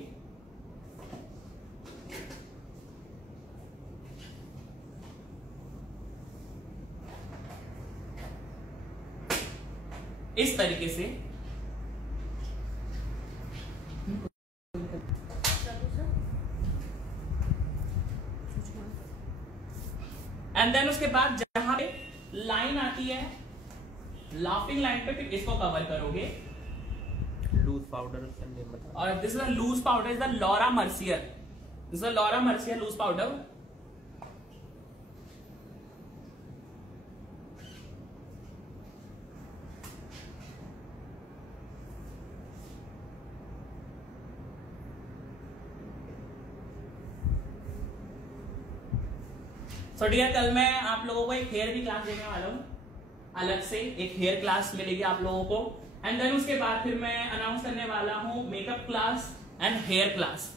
इस तरीके से एंड देन उसके बाद जहां पे लाइन आती है लाफिंग लाइन पे, फिर इसको कवर करोगे। लूज पाउडर और this is loose powder, is the Laura Mercier, this is Laura Mercier loose powder. So dear, कल मैं आप लोगों को एक हेयर की क्लास देने वाला हूँ, अलग से एक हेयर क्लास मिलेगी आप लोगों को। एंड देन उसके बाद फिर मैं अनाउंस करने वाला हूँ makeup class and hair class.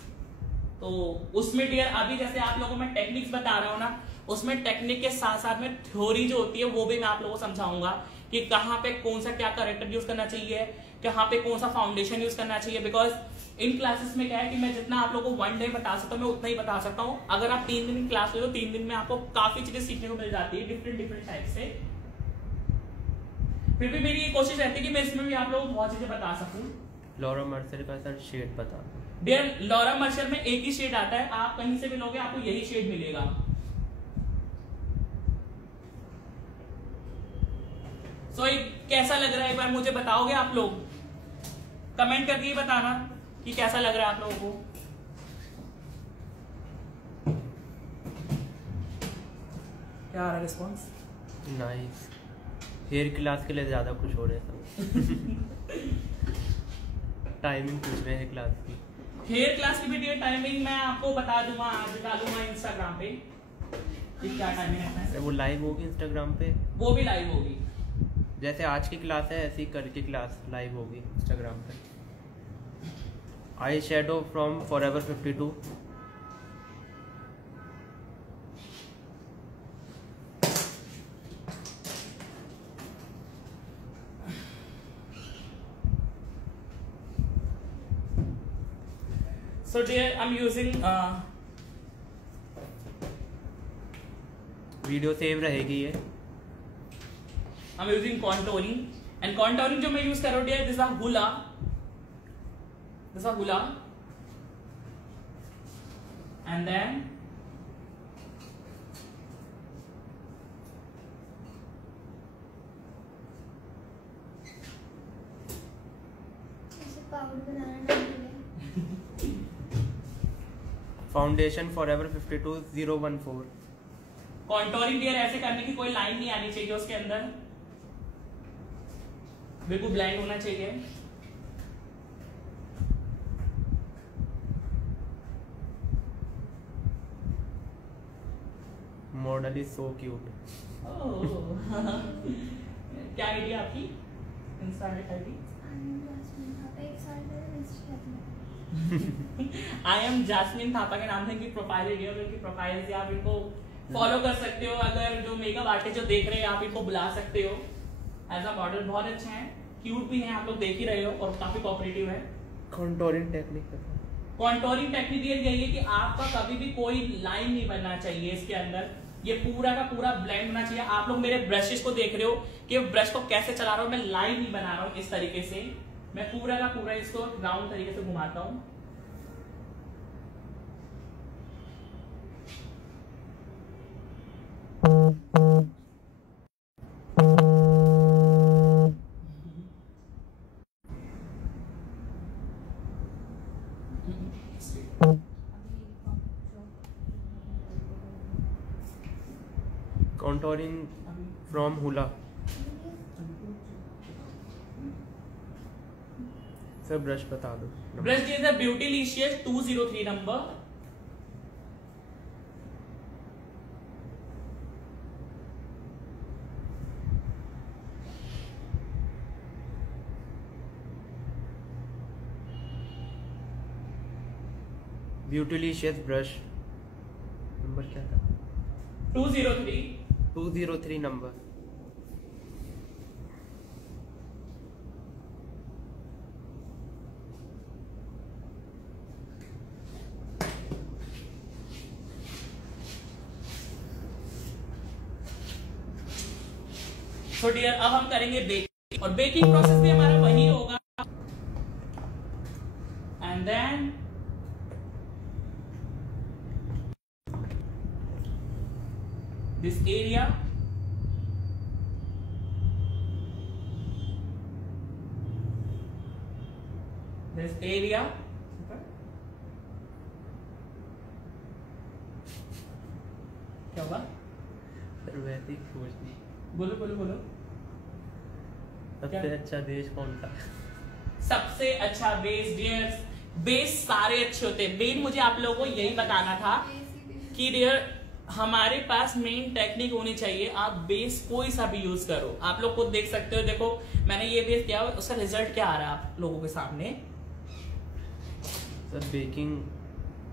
तो उसमें डियर अभी जैसे आप लोगों को मैं टेक्निक्स बता रहा हूँ ना, उसमें टेक्निक के साथ साथ में थ्योरी जो होती है वो भी मैं आप लोगों को समझाऊंगा कि कहाँ पे कौन सा क्या करेक्टर यूज करना चाहिए, कहाँ पे कौन सा फाउंडेशन यूज करना चाहिए। बिकॉज इन क्लासेस में क्या है कि मैं जितना आप लोगों को 1 डे बता सकता हूँ मैं उतना ही बता सकता हूँ। अगर आप 3 दिन की क्लास ले तो 3 दिन में आपको काफी चीजें सीखने को मिल जाती है डिफरेंट टाइप से। फिर भी मेरी ये कोशिश रहती है कि मैं इसमें भी आप लोगों को बहुत चीजें बता सकूं। लॉरा मर्सर का सर शेड बता दो। डियर लॉरा मर्सर में एक ही शेड आता है, आप कहीं से भी लोगे आपको यही शेड मिलेगा। सो कैसा लग रहा है एक बार मुझे बताओगे आप लोग, कमेंट करके ही बताना कि कैसा लग रहा है आप लोगों को। क्या आ रहा है रिस्पॉन्स? नाइस। हेयर क्लास के लिए ज़्यादा खुश हो रहे हैं सब। टाइमिंग पूछ रहे हैं क्लास की। हेयर क्लास की वीडियो टाइमिंग मैं आपको बता दूंगा, आज डालूंगा इंस्टाग्राम पे कि क्या टाइमिंग रखना है। वो लाइव होगी इंस्टाग्राम पे? वो भी लाइव होगी, जैसे आज की क्लास है ऐसी कल की क्लास लाइव होगी इंस्टाग्राम पे। Eye shadow from Forever 52। So dear, I'm using video same रहेगी ये। I'm using contouring, and contouring जो मैं यूज कर रहा हूँ dear, this is Hoola, and then foundation forever 52014। Contouring dear ऐसे करने की कोई लाइन नहीं आनी चाहिए उसके अंदर, बिल्कुल ब्लाइंड होना चाहिए। Model is so cute. क्या आईडी आपकी Insta ID? I am jasmine Thapa के नाम से इनकी प्रोफाइल है, इनकी प्रोफाइल से आप इनको फॉलो कर सकते हो। अगर जो मेकअप आर्टिस्ट जो देख रहे हैं आप इनको बुला सकते हो एज अ मॉडल। बहुत अच्छे हैं, क्यूट भी हैं, आप लोग देख ही रहे हो, और काफी कोऑपरेटिव है। कॉन्टोरिंग टेक्निक कॉन्टोरिंग टेक्निक यही है कि आपका कभी भी कोई लाइन नहीं बनना चाहिए इसके अंदर, ये पूरा का पूरा ब्लेंड होना चाहिए। आप लोग मेरे ब्रशेस को देख रहे हो कि ब्रश को कैसे चला रहा हूं, मैं लाइन नहीं बना रहा हूं इस तरीके से, मैं पूरा का पूरा इसको राउंड तरीके से घुमाता हूं। Contouring from Hula. Sir brush बता दो। Brush is the Beautilicious 203 number. Beautilicious brush number क्या था? 203 नंबर। तो डियर अब हम करेंगे बेकिंग, और बेकिंग प्रोसेस भी हमारा वही होगा। And then this area, this area, क्या हुआ? सर वैसे ही पूछनी। बोलो बोलो बोलो। सबसे अच्छा देश कौन सा? सबसे अच्छा बेस डियर, बेस सारे अच्छे होते हैं। मेन मुझे आप लोगों को यही बताना था कि डियर हमारे पास मेन टेक्निक होनी चाहिए। आप बेस कोई सा भी यूज करो, आप लोग खुद देख सकते हो। देखो मैंने ये बेस किया, उसका रिजल्ट क्या आ रहा है आप लोगों के सामने। सर बेकिंग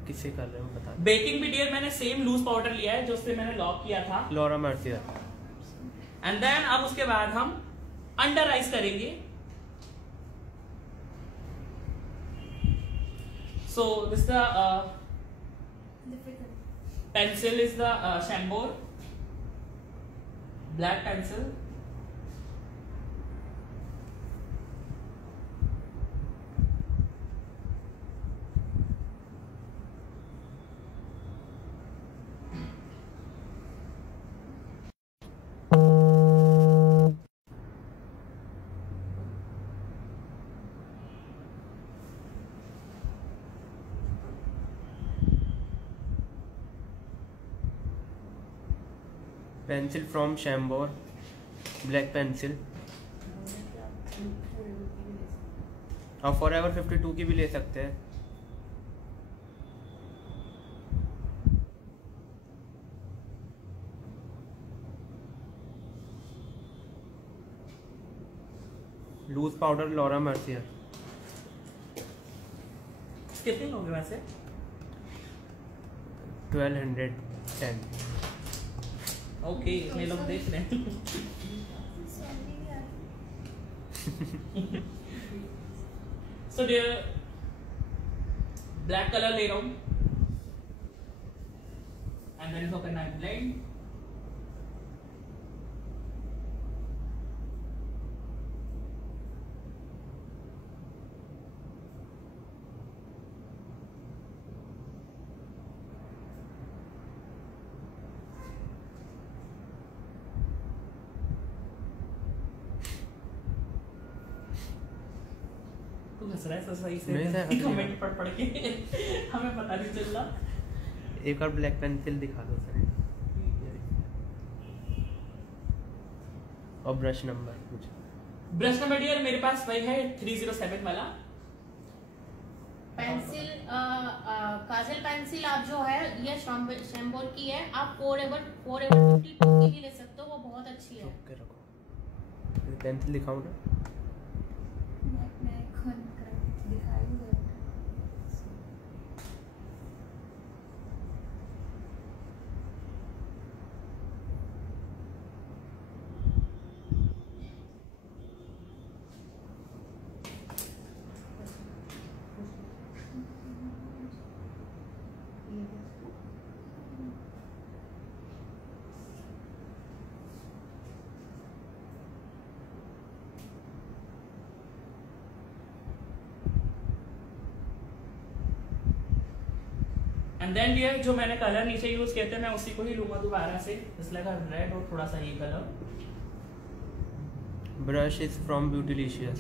किससे कर रहे हो बता। बेकिंग भी डियर मैंने सेम लूज पाउडर लिया है जो उससे मैंने लॉक किया था, लॉरा मर्सियर। एंड देन अब उसके बाद हम अंडर आइज करेंगे। So this the pencil is the Chambor black pencil. Pencil from Chambor black pencil. और फॉरएवर 52 की भी ले सकते हैं। Loose powder Laura Mercier. कितने लोग हैं वैसे? 1210। ओके, इतने लोग देख रहे हैं। सो डियर, ब्लैक कलर ले रहा हूं एंड देन इसको करना है ब्लेंड। तू हंस रहा है सही से? नहीं सर, कमेंट पढ़ के हमें पता नहीं चल रहा। एक और ब्लैक पेंसिल दिखा दो सर। और ब्रश नंबर कुछ। ब्रश नंबर डियर मेरे पास वही है 307 वाला। पेंसिल काजल पेंसिल आप जो है ये शैम्बोर की है। आप फॉरएवर 52 की भी ले सकते हो, वो बहुत अच्छी है। ओके रखो। पेंसिल दिखाऊं ना? मैं खुद दिखाई दूंगा। एंड देन डियर जो मैंने कलर नीचे यूज किए थे मैं उसी को ही लूंगा दोबारा से, इसलिए का रेड और थोड़ा सा ये colour. Brush is from Beautilicious.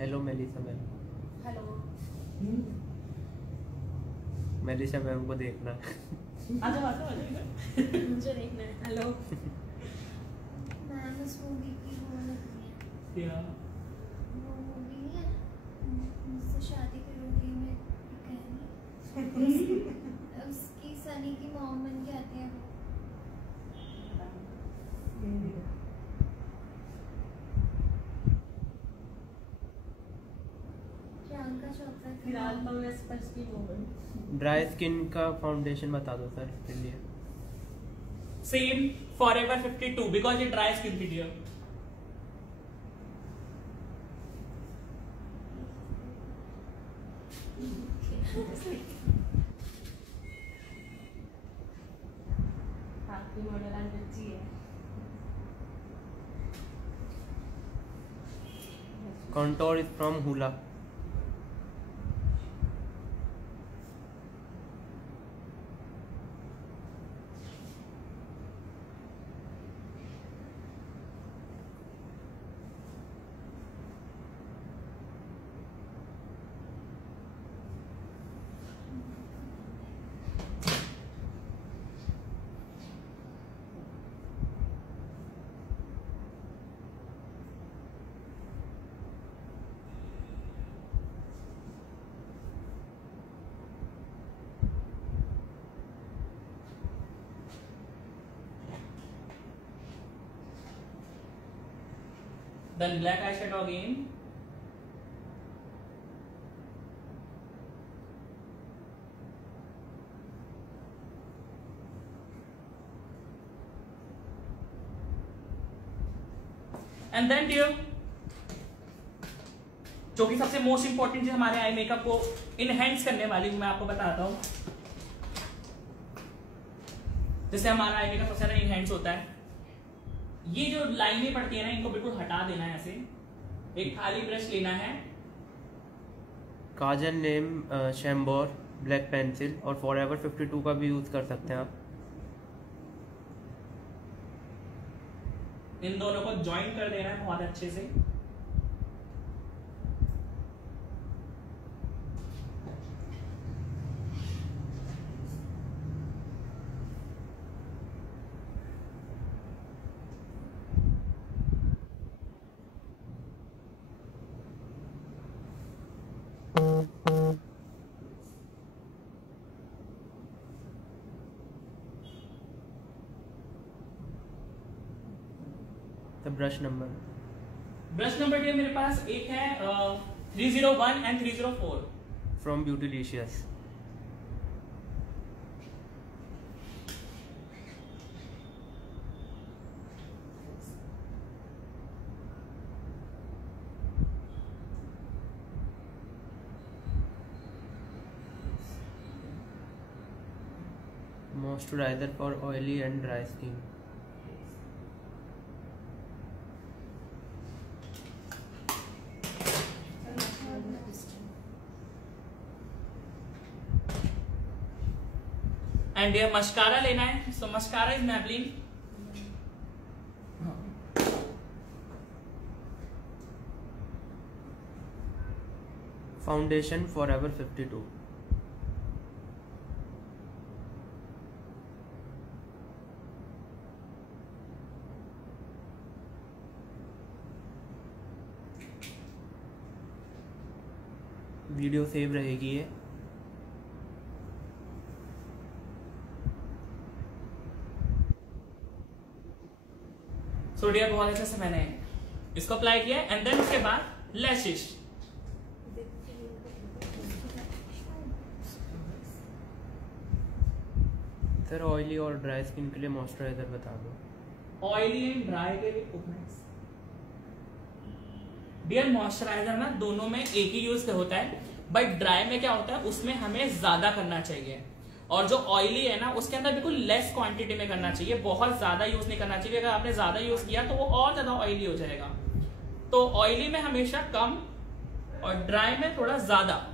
Hello Melissa ma'am. Hello. Melissa ma'am को देखना। आजा आजा आजा मुझे देखना है। हेलो। मैम उस मूवी की वो लगती है। या वो मूवी नहीं है मुझसे शादी करोगी में कहानी। उसकी सनी की मॉम बन के आती है वो। प्रियंका चोपड़ा की फिलहाल तो मैं स्पर्श की हो गई। ड्राई स्किन का फाउंडेशन बता दो सर इसके लिए। सेम फॉरएवर 52 बिकॉज ये ड्राई स्किन थी डियर। आपकी मॉडल आज अच्छी है। Contour is from Hoola. Then black eyeshadow again. And then dear, जो कि सबसे मोस्ट इंपॉर्टेंट चीज हमारे आई मेकअप को इनहेंस करने वाली, मैं आपको बताता हूं। जैसे हमारा आई मेकअप सबसे ज्यादा इनहेंस होता है, ये जो लाइनें पड़ती है ना, इनको बिल्कुल हटा देना है। ऐसे एक खाली ब्रश लेना है, काजल नेम शैम्बोर ब्लैक पेंसिल और फॉरएवर 52 का भी यूज कर सकते हैं आप। इन दोनों को ज्वाइन कर देना है बहुत अच्छे से। ब्रश नंबर डियर मेरे पास एक है 301 and 304 from Beautilicious. Moisturizer for oily and dry skin. And ये मस्कारा लेना है, so mascara is Maybelline. Foundation forever 52। Video save रहेगी ये। सो डियर, बहुत अच्छे से मैंने इसको अप्लाई किया एंड देन उसके बाद लैशेस। सर ऑयली और ड्राई स्किन के लिए मॉइस्चराइजर बता दो। ऑयली एंड ड्राई के लिए डियर मॉइस्चराइजर ना दोनों में एक ही यूज होता है, बट ड्राई में क्या होता है उसमें हमें ज्यादा करना चाहिए, और जो ऑयली है ना उसके अंदर बिल्कुल लेस क्वांटिटी में करना चाहिए, बहुत ज्यादा यूज नहीं करना चाहिए। अगर आपने ज्यादा यूज किया तो वो और ज्यादा ऑयली हो जाएगा। तो ऑयली में हमेशा कम और ड्राई में थोड़ा ज्यादा।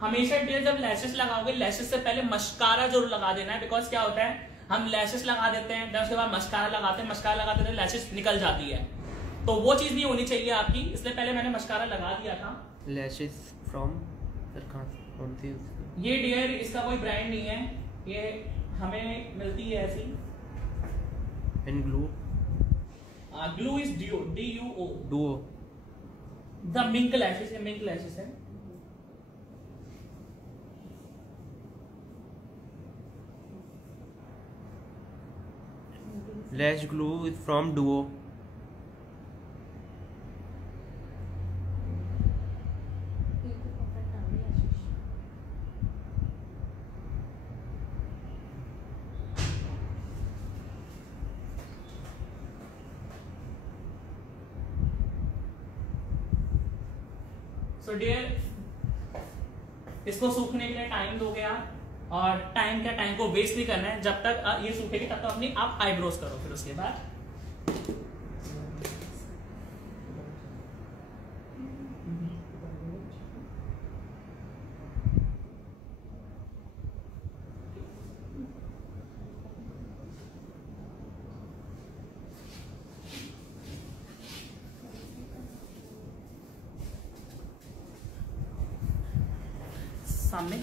हमेशा डियर जब लैशेस लगाओगे, लैशेस से पहले मस्कारा जरूर लगा देना है, बिकॉज क्या होता है हम लैशेस लगा देते हैं, फिर उसके बाद मस्कारा लगाते हैं, मस्कारा लगाते हैं लैशेस निकल जाती है, तो वो चीज नहीं होनी चाहिए आपकी, इसलिए पहले मैंने मस्कारा लगा दिया था। लैशेस फ्रॉम सर कौन सी? ये डियर इसका कोई ब्रांड नहीं है, ये हमें मिलती है ऐसी। And glue? Glue is DUO Duo. The mink lashes है, मिंक लैशेस है। Lash glue is from Duo. So dear, इसको सूखने के लिए टाइम दोगे आप, और टाइम को वेस्ट नहीं करना है। जब तक ये सूखेगी तब तक अपनी आप आईब्रोज करो, फिर उसके बाद सामने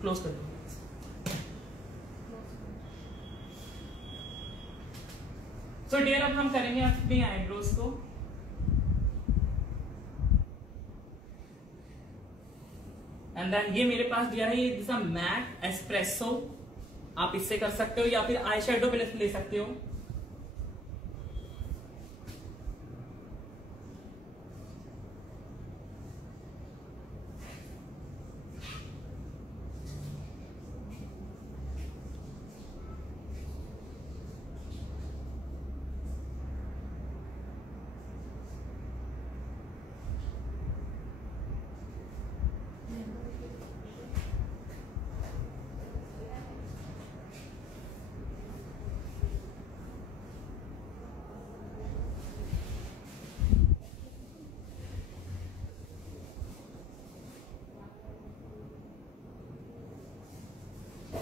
क्लोज कर दो। सो डियर, अब हम करेंगे अपनी आईब्रोज को। एंड देन ये मेरे पास दिया है, ये दिस मैक एस्प्रेसो, आप इससे कर सकते हो या फिर आई शेडो पैलेट ले सकते हो।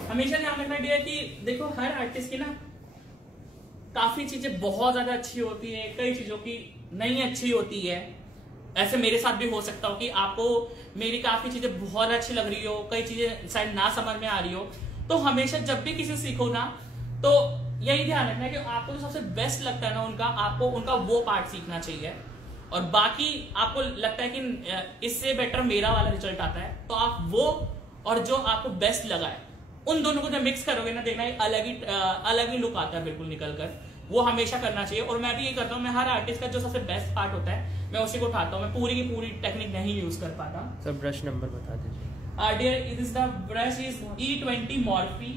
हमेशा ध्यान रखना डियर कि देखो हर आर्टिस्ट की ना काफी चीजें बहुत ज्यादा अच्छी होती है, कई चीजों की नहीं अच्छी होती है। ऐसे मेरे साथ भी हो सकता हो कि आपको मेरी काफी चीजें बहुत अच्छी लग रही हो, कई चीजें शायद ना समझ में आ रही हो। तो हमेशा जब भी किसी सीखो ना तो यही ध्यान रखना है कि आपको जो सबसे बेस्ट लगता है ना उनका, आपको उनका वो पार्ट सीखना चाहिए। और बाकी आपको लगता है कि इससे बेटर मेरा वाला रिजल्ट आता है तो आप वो और जो आपको बेस्ट लगा है उन दोनों को जब मिक्स करोगे ना, देखना अलग ही लुक आता है बिल्कुल निकल कर। वो हमेशा करना चाहिए। और मैं भी ये करता हूँ, मैं हर आर्टिस्ट का जो सबसे बेस्ट पार्ट होता है मैं उसी को उठाता हूँ। मैं पूरी की पूरी टेक्निक नहीं यूज कर पाता। सर ब्रश नंबर बता दीजिए। Dear it is the brush is E20 Morphe।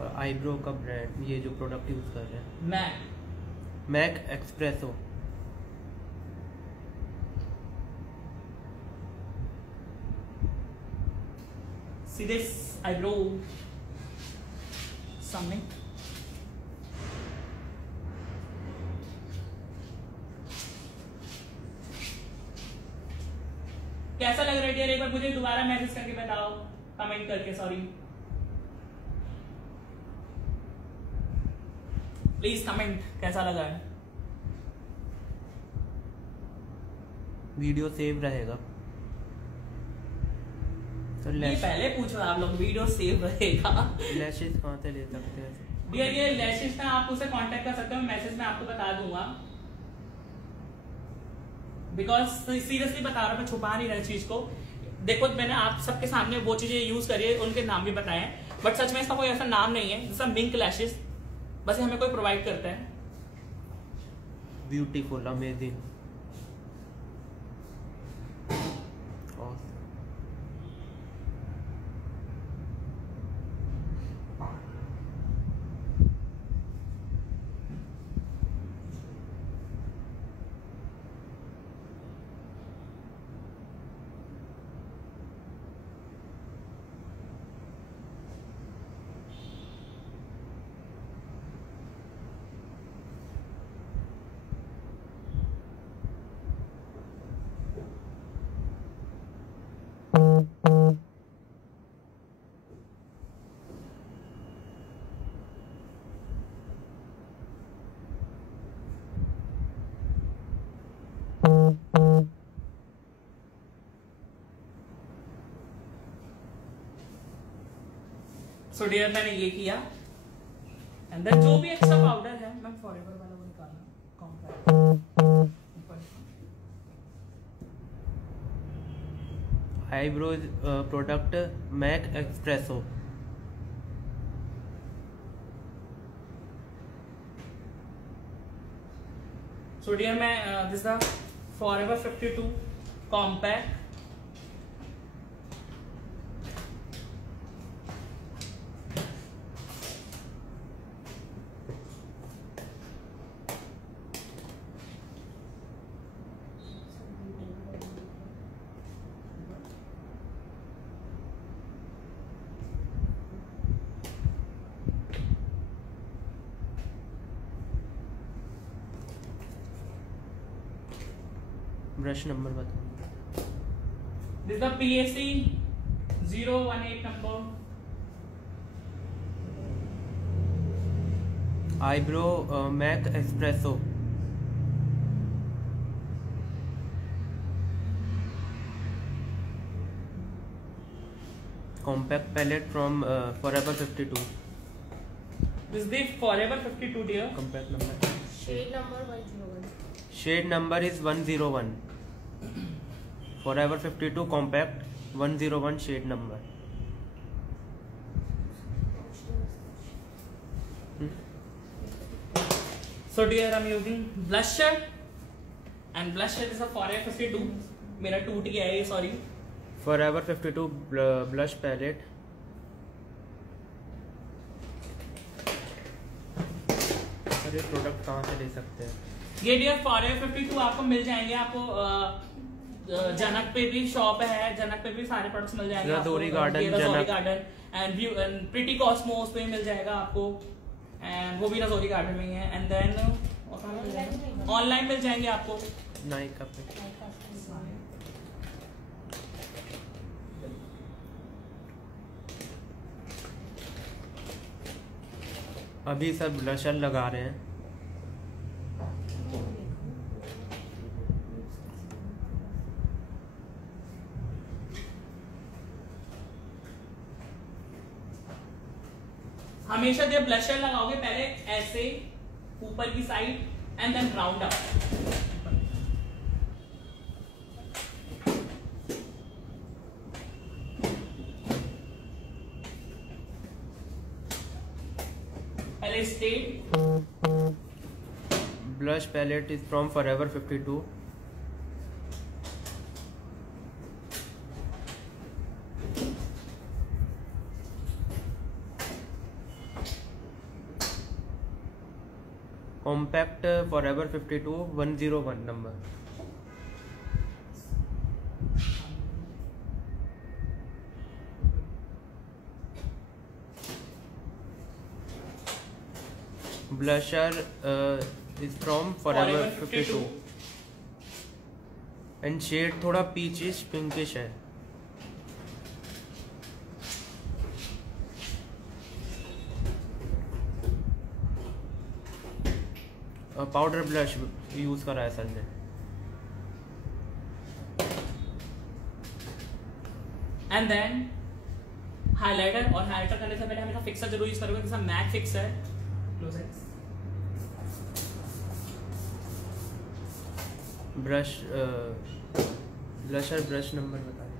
और आईब्रो का ब्रांड, ये जो प्रोडक्ट यूज कर रहे हैं, MAC espresso. See this eyebrow something। कैसा लग रहा है डियर, एक बार मुझे दोबारा मैसेज करके बताओ, कमेंट करके, सॉरी प्लीज कमेंट कैसा लगा है। वीडियो सेव रहेगा। तो ये पहले पूछो आप लोग, वीडियो सेव रहेगा। लैशेस कहाँ से ले सकते हैं? डियर ये लैशेस ना आप उसे कांटेक्ट कर सकते हो, मैसेज में आपको बता दूंगा। बिकॉज सीरियसली बता रहा हूं, मैं छुपा नहीं रहा चीज को। देखो मैंने आप सबके सामने वो चीजें यूज करी है, उनके नाम भी बताए हैं, बट सच में इसका कोई ऐसा नाम नहीं है। जैसा मिंक लैशेस बस हमें कोई प्रोवाइड करता है। Beautiful, amazing. सो डियर मैंने ये किया एंड देन जो भी एक्स्ट्रा पाउडर है मैं फॉरएवर वाला वो निकालना compact. Eyebrow product MAC espresso. So dear मैं this the forever 52 compact. Brush number बताओ। This the PAC 018 number. Eyebrow MAC espresso. Compact palette from Forever 52। This the forever 52 dear. Compact number, shade number 101। Shade number is 101। Forever 52 Compact 101 shade number. So dear, I'm using blusher and blusher is a Forever 52. मेरा टूट गया है, सॉरी. Forever 52 blush palette. अरे प्रोडक्ट कहाँ से ले सकते हैं? ये डियर Forever 52 आपको मिल जाएंगे. आपको जनक पे भी शॉप है, जनक पे भी सारे प्रोडक्ट्स मिल जाएंगे. Rajouri garden, Rajouri garden and pretty Cosmos पे मिल जाएगा आपको. एंड वो भी रजौरी गार्डन में ही है. एंड देन ऑनलाइन मिल जाएंगे आपको. नाइका पे. अभी सब ब्लशर लगा रहे हैं. हमेशा जब ब्लशर लगाओगे पहले ऐसे ऊपर की side and then round up. पहले straight. Blush palette is from Forever 52. Compact Forever 52 101 number. Blusher is from Forever 52 and shade थोड़ा peachish pinkish है. पाउडर ब्लश यूज करा है सर ने. And then highlighter. और हाइलाइटर करने से पहले हमेशा फिक्सर जरूर यूज करोगे. जैसा MAC fixer. Brush blusher brush number बता दें.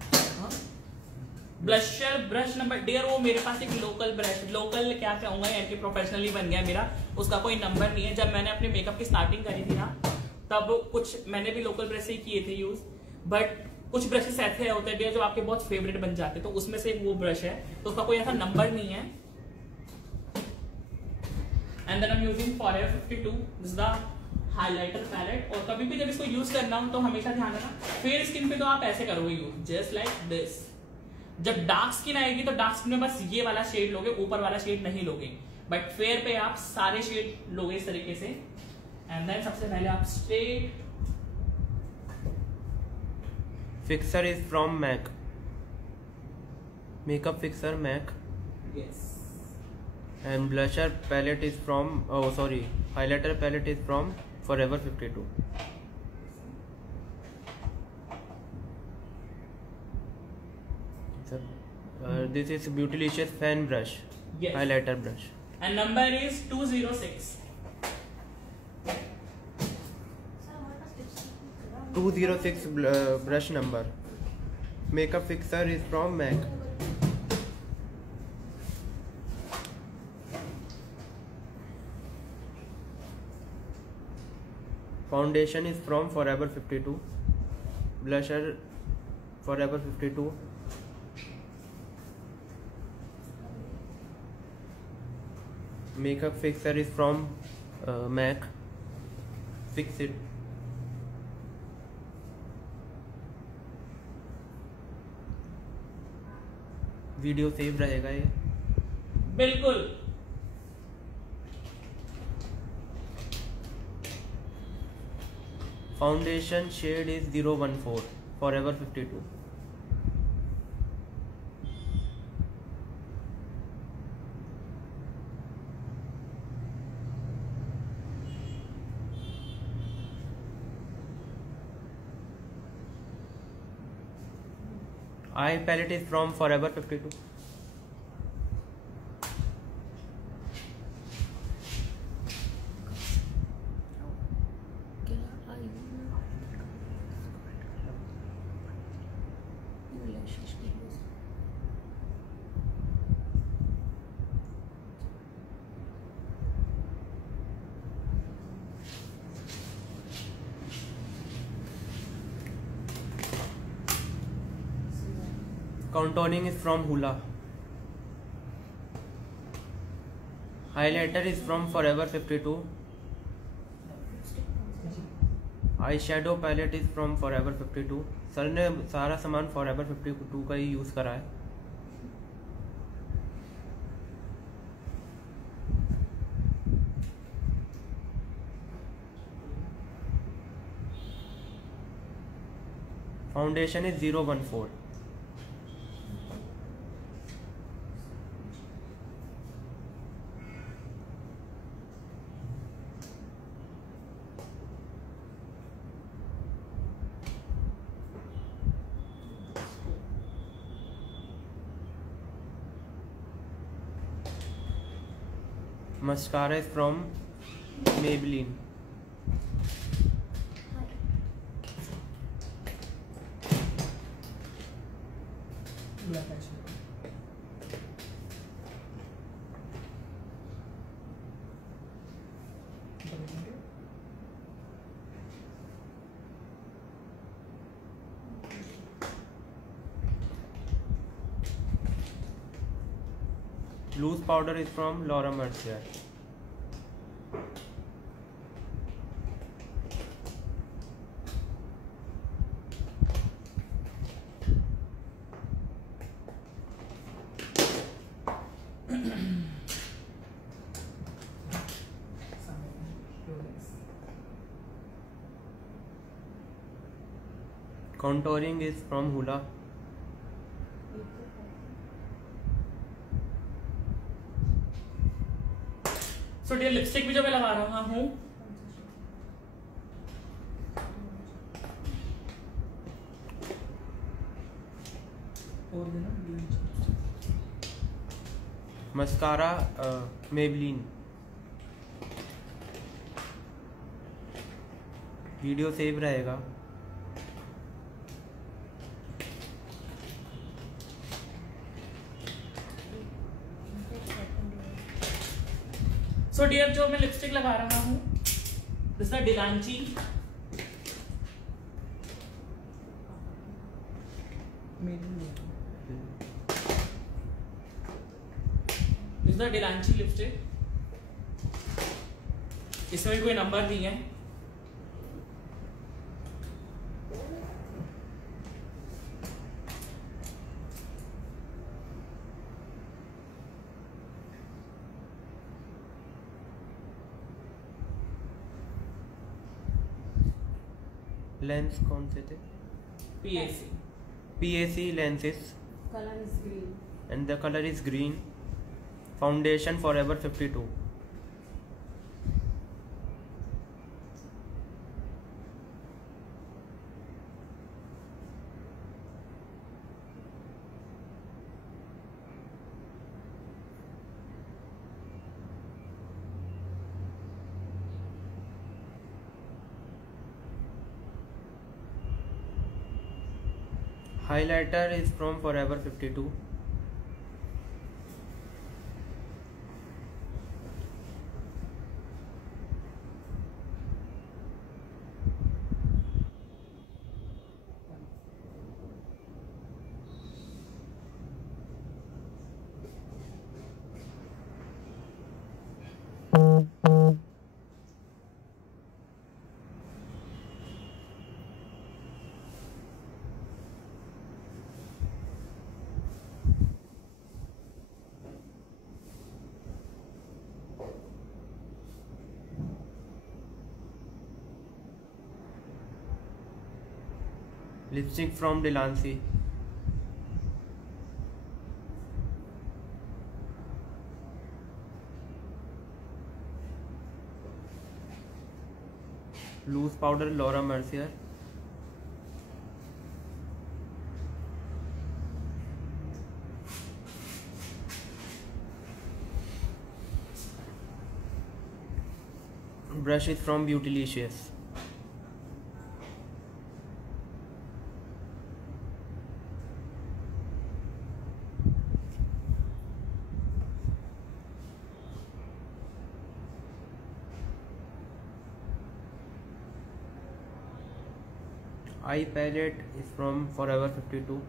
ब्लशर ब्रश नंबर डियर वो मेरे पास एक लोकल ब्रश, लोकल क्या कहूँगा यार, प्रोफेशनली बन गया मेरा. उसका कोई नंबर नहीं है. जब मैंने अपने मेकअप की स्टार्टिंग करी थी ना, तब कुछ मैंने भी लोकल ब्रश ही किए थे यूज. बट कुछ ब्रशेस ऐसे होते हैं जो आपके बहुत फेवरेट बन जाते हैं, तो उसमें से एक वो ब्रश है. तो उसका कोई ऐसा नंबर नहीं है. And then I am using Forever 52 this is the highlighter palette. और कभी भी जब इसको यूज करना हो तो हमेशा ध्यान रखना फेयर स्किन पे तो आप ऐसे करोगे यूज जस्ट लाइक दिस. जब डार्क स्किन आएगी तो डार्क स्किन में बस ये वाला शेड लोगे, ऊपर वाला शेड नहीं लोगे. बट फेयर पे आप सारे शेड लोगे इस तरीके से. एंड देन सबसे पहले आप straight. Fixer is from MAC. Makeup fixer MAC. Yes. And blusher palette is from highlighter palette is from Forever 52. This is Beautylicious fan brush. Yes. Highlighter brush. And number is 206. 206 brush number. Makeup fixer is from MAC. Foundation is from Forever 52. Blusher Forever 52. Makeup fixer is from MAC. Fix it. Video save रहेगा ये. बिल्कुल. Foundation shade is 014 Forever 52. Eye palette is from Forever 52. Contouring is from Hoola. Highlighter is from Forever 52. Eyeshadow palette is from Forever 52. Sir ने सारा सामान Forever 52 का ही यूज़ करा है. Foundation is 014. Mascara is from Maybelline. Loose powder is from Laura Mercier. Contouring is from Hoola. So dear lipstick भी जो मैं लगा रहा हूँ मस्कारा Maybelline. वीडियो सेव रहेगा. सो डियर जो मैं लिपस्टिक लगा रहा हूँ this is Dilanchi this is Dilanchi lipstick. इसमें भी कोई नंबर नहीं है. लेंस कौन से थे? PAC. PAC lenses Color is green. and the color is green. Foundation Forever 52. Highlighter is from Forever 52. Lipstick from Delancey. Loose powder Laura Mercier. Brush is from Beautylicious. Eye palette is from Forever 52.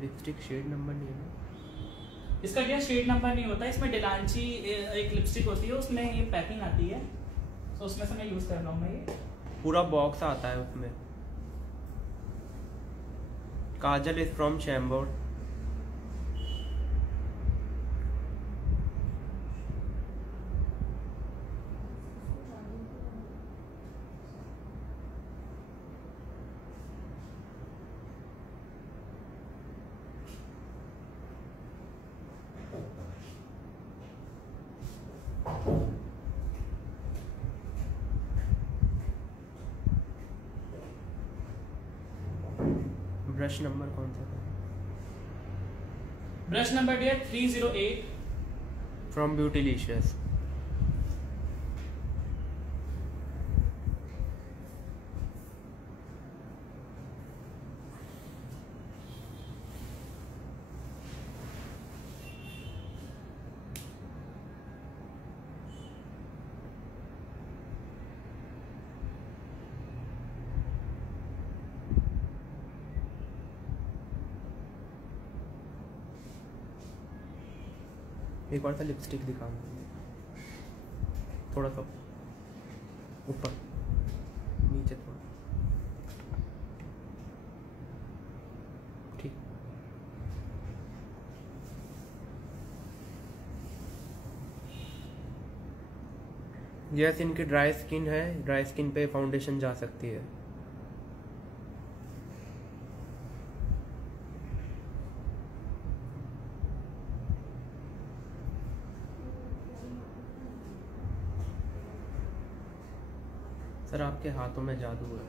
Lipstick shade number नहीं है ना? इसका क्या शेड नंबर नहीं होता, इसमें डिलांची एक लिपस्टिक होती है, उसमें ये पैकिंग आती है, तो उसमें से मैं यूज कर रहा हूँ मैं ये। पूरा बॉक्स आता है उसमें। Kajal is from Chambor. Brush number कौन सा था? Brush number dear 308 from Beautilicious. एक और सा लिपस्टिक दिखा, थोड़ा सा ऊपर नीचे थोड़ा, ठीक। यस, इनकी ड्राई स्किन है, ड्राई स्किन पे फाउंडेशन जा सकती है। सर आपके हाथों में जादू है।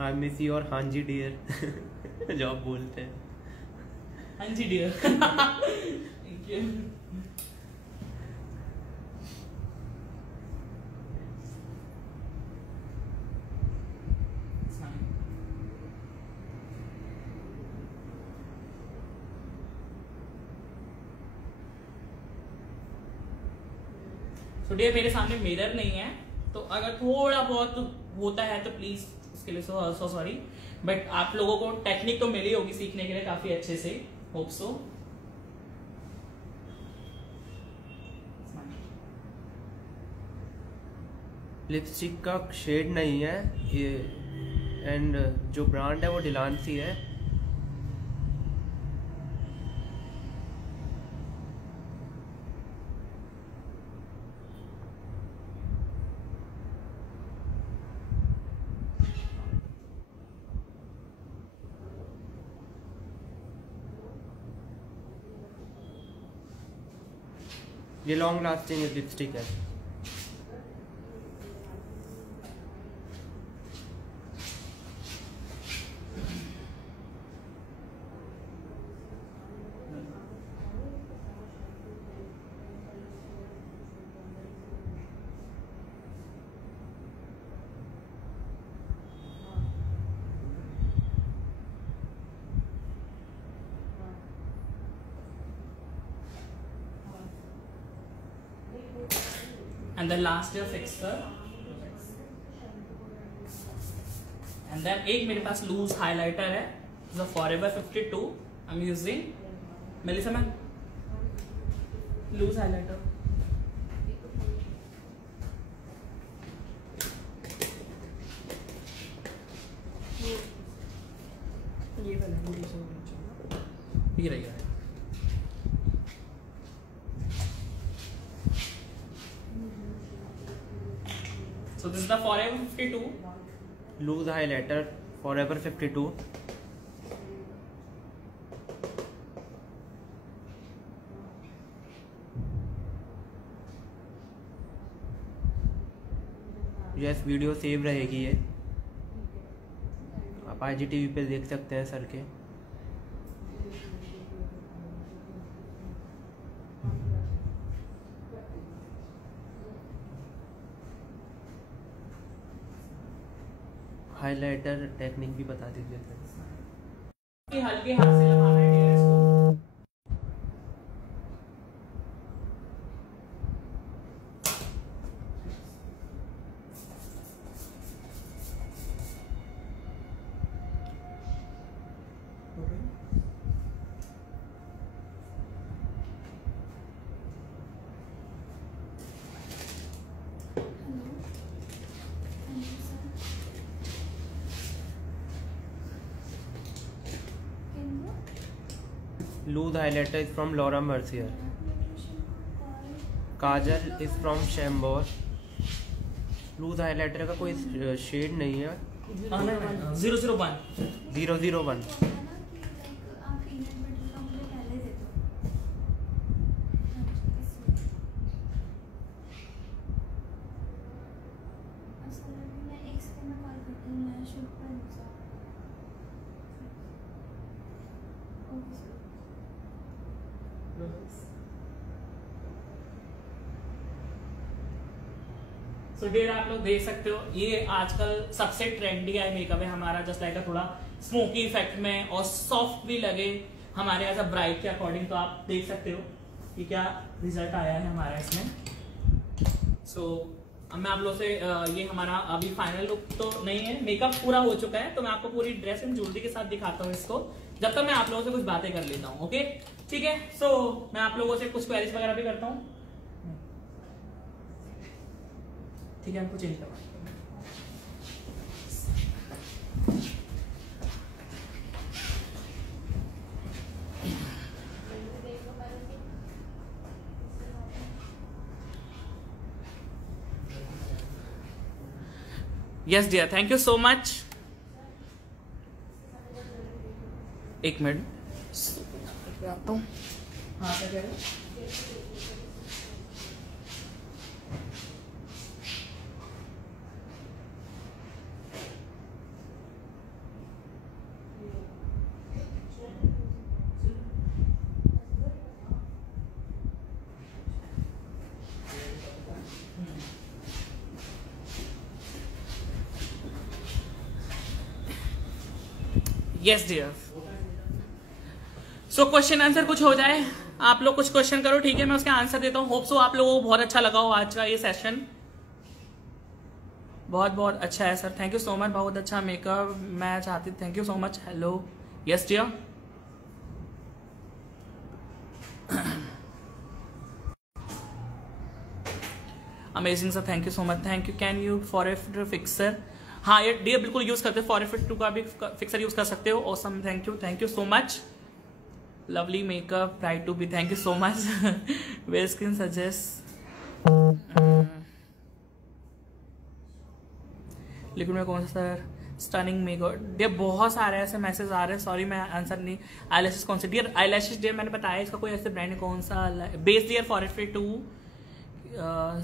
आई मिस यू और हाँ जी डियर जो आप बोलते हैं। हाँ जी डियर। Thank you. तो डियर मेरे सामने मिरर नहीं है, तो अगर थोड़ा बहुत होता है तो प्लीज उसके लिए सो सॉरी, बट आप लोगों को टेक्निक तो मिली होगी सीखने के लिए काफी अच्छे से, होप सो। लिपस्टिक का शेड नहीं है ये, एंड जो ब्रांड है वो डिलांसी है। ये लॉन्ग लास्टिंग लिपस्टिक है। And then last year fixer, and then एक मेरे पास लूज हाइलाइटर है, जो Forever 52 I'm using। Melissa ma'am loose highlighter. ये वाला ये रहेगा। So this is the Forever 52 loose highlighter Forever 52। Yes, video save रहेगी ये, आप IGTV पे देख सकते हैं सर के। हाइलाइटर टेक्निक भी बता दीजिए सर। हल्के हाथ से लगाना है डियर इसको। Loose highlighter is from Laura Mercier. Kajal is from Chambor. Loose highlighter का कोई शेड नहीं है. 001. 001. सो डियर आप लोग देख सकते हो ये आजकल सबसे ट्रेंडी आई मेकअप है हमारा. जस्ट लाइक थोड़ा स्मोकी इफेक्ट में और सॉफ्ट भी लगे हमारे एज अ ब्राइड के अकॉर्डिंग. तो आप देख सकते हो कि क्या रिजल्ट आया है हमारा इसमें. सो अब मैं आप लोगों से ये हमारा अभी फाइनल लुक तो नहीं है, मेकअप पूरा हो चुका है. तो मैं आपको पूरी ड्रेस एंड ज्वेलरी के साथ दिखाता हूँ इसको, जब तक मैं आप लोगों से कुछ बातें कर लेता हूँ. ओके ठीक है. सो मैं आप लोगों से कुछ क्वेरीज वगैरह भी करता हूँ. ठीक है, हमको चेंज करवा. Yes dear, thank you so much. एक मिनट आता हूँ. हाँ क्या कह रहे हो? Yes dear. So question answer कुछ हो जाए, आप लोग कुछ क्वेश्चन करो, ठीक है, मैं उसका आंसर देता हूँ. होप सो आप लोगों को बहुत अच्छा लगा हो आज का ये सेशन. बहुत बहुत अच्छा है sir, thank you so much. बहुत अच्छा मेकअप मैं चाहती. Thank you so much. Hello. Yes dear. Amazing sir, thank you so much. Thank you. Can you for fixer? हाँ ये डियर बिल्कुल यूज करते हो. फॉर 2 का भी फिक्सर यूज कर सकते हो. Awesome, thank you so much. Lovely makeup, bright to be. Thank you so much. Where skin suggest liquid में कौन सा सर? Stunning makeup dear. बहुत सारे ऐसे मैसेज आ रहे हैं, सॉरी मैं आंसर नहीं. आईलैशेस कौन से डियर? आईलैशेस डियर मैंने बताया इसका कोई ऐसे ब्रांड कौन सा. Base dear for 2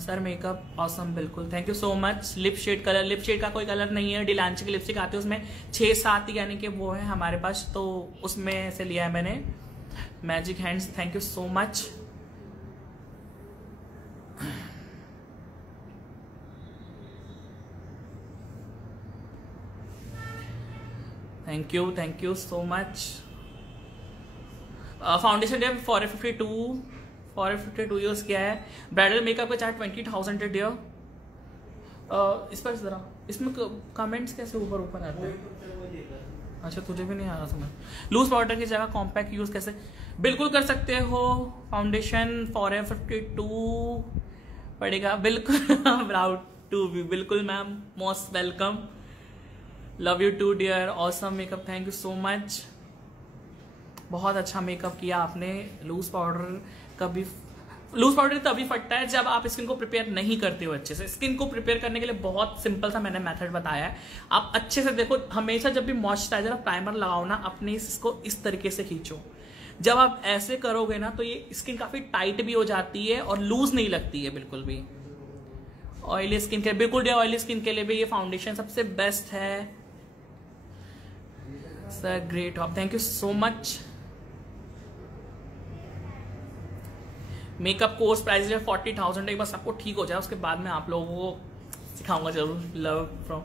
sir makeup awesome. बिल्कुल thank you so much. Lip shade colour, lip shade का कोई कलर नहीं है. डिलांची की लिपस्टिक आती है उसमें 6-7 यानी कि वो है हमारे पास, तो उसमें से लिया है मैंने. Magic hands, thank you so much. Thank you so much. Foundation day for 52 use किया है. ब्राइडल मेकअप का चार्ज 20,000 है डियर. इस पर जरा इसमें कमेंट्स कैसे ऊपर आते हैं? अच्छा तुझे भी नहीं आ रहा समझ. लूज पाउडर की जगह कॉम्पैक्ट यूज कैसे? बिल्कुल कर सकते हो. फाउंडेशन फॉर 52 पड़ेगा बिल्कुल. Proud to be. बिल्कुल ma'am, most welcome. Love you too dear. Awesome makeup, thank you so much. बहुत अच्छा मेकअप किया आपने. लूज पाउडर तभी फटता है जब आप स्किन को प्रिपेयर नहीं करते हो अच्छे से. स्किन को प्रिपेयर करने के लिए बहुत सिंपल सा मैंने मेथड बताया है. आप अच्छे से देखो, हमेशा जब भी मॉइस्चराइजर और प्राइमर लगाओ ना, अपने इसको इस तरीके से खींचो. जब आप ऐसे करोगे ना तो ये स्किन काफी टाइट भी हो जाती है और लूज नहीं लगती है बिल्कुल भी. ऑयली स्किन के बिल्कुल, ऑयली स्किन के लिए भी ये फाउंडेशन सबसे बेस्ट है sir. Great top, thank you so much. Makeup course price है 40,000. एक बार सबको ठीक हो जाए उसके बाद में आप लोगों को सिखाऊंगा जरूर. लव फ्रॉम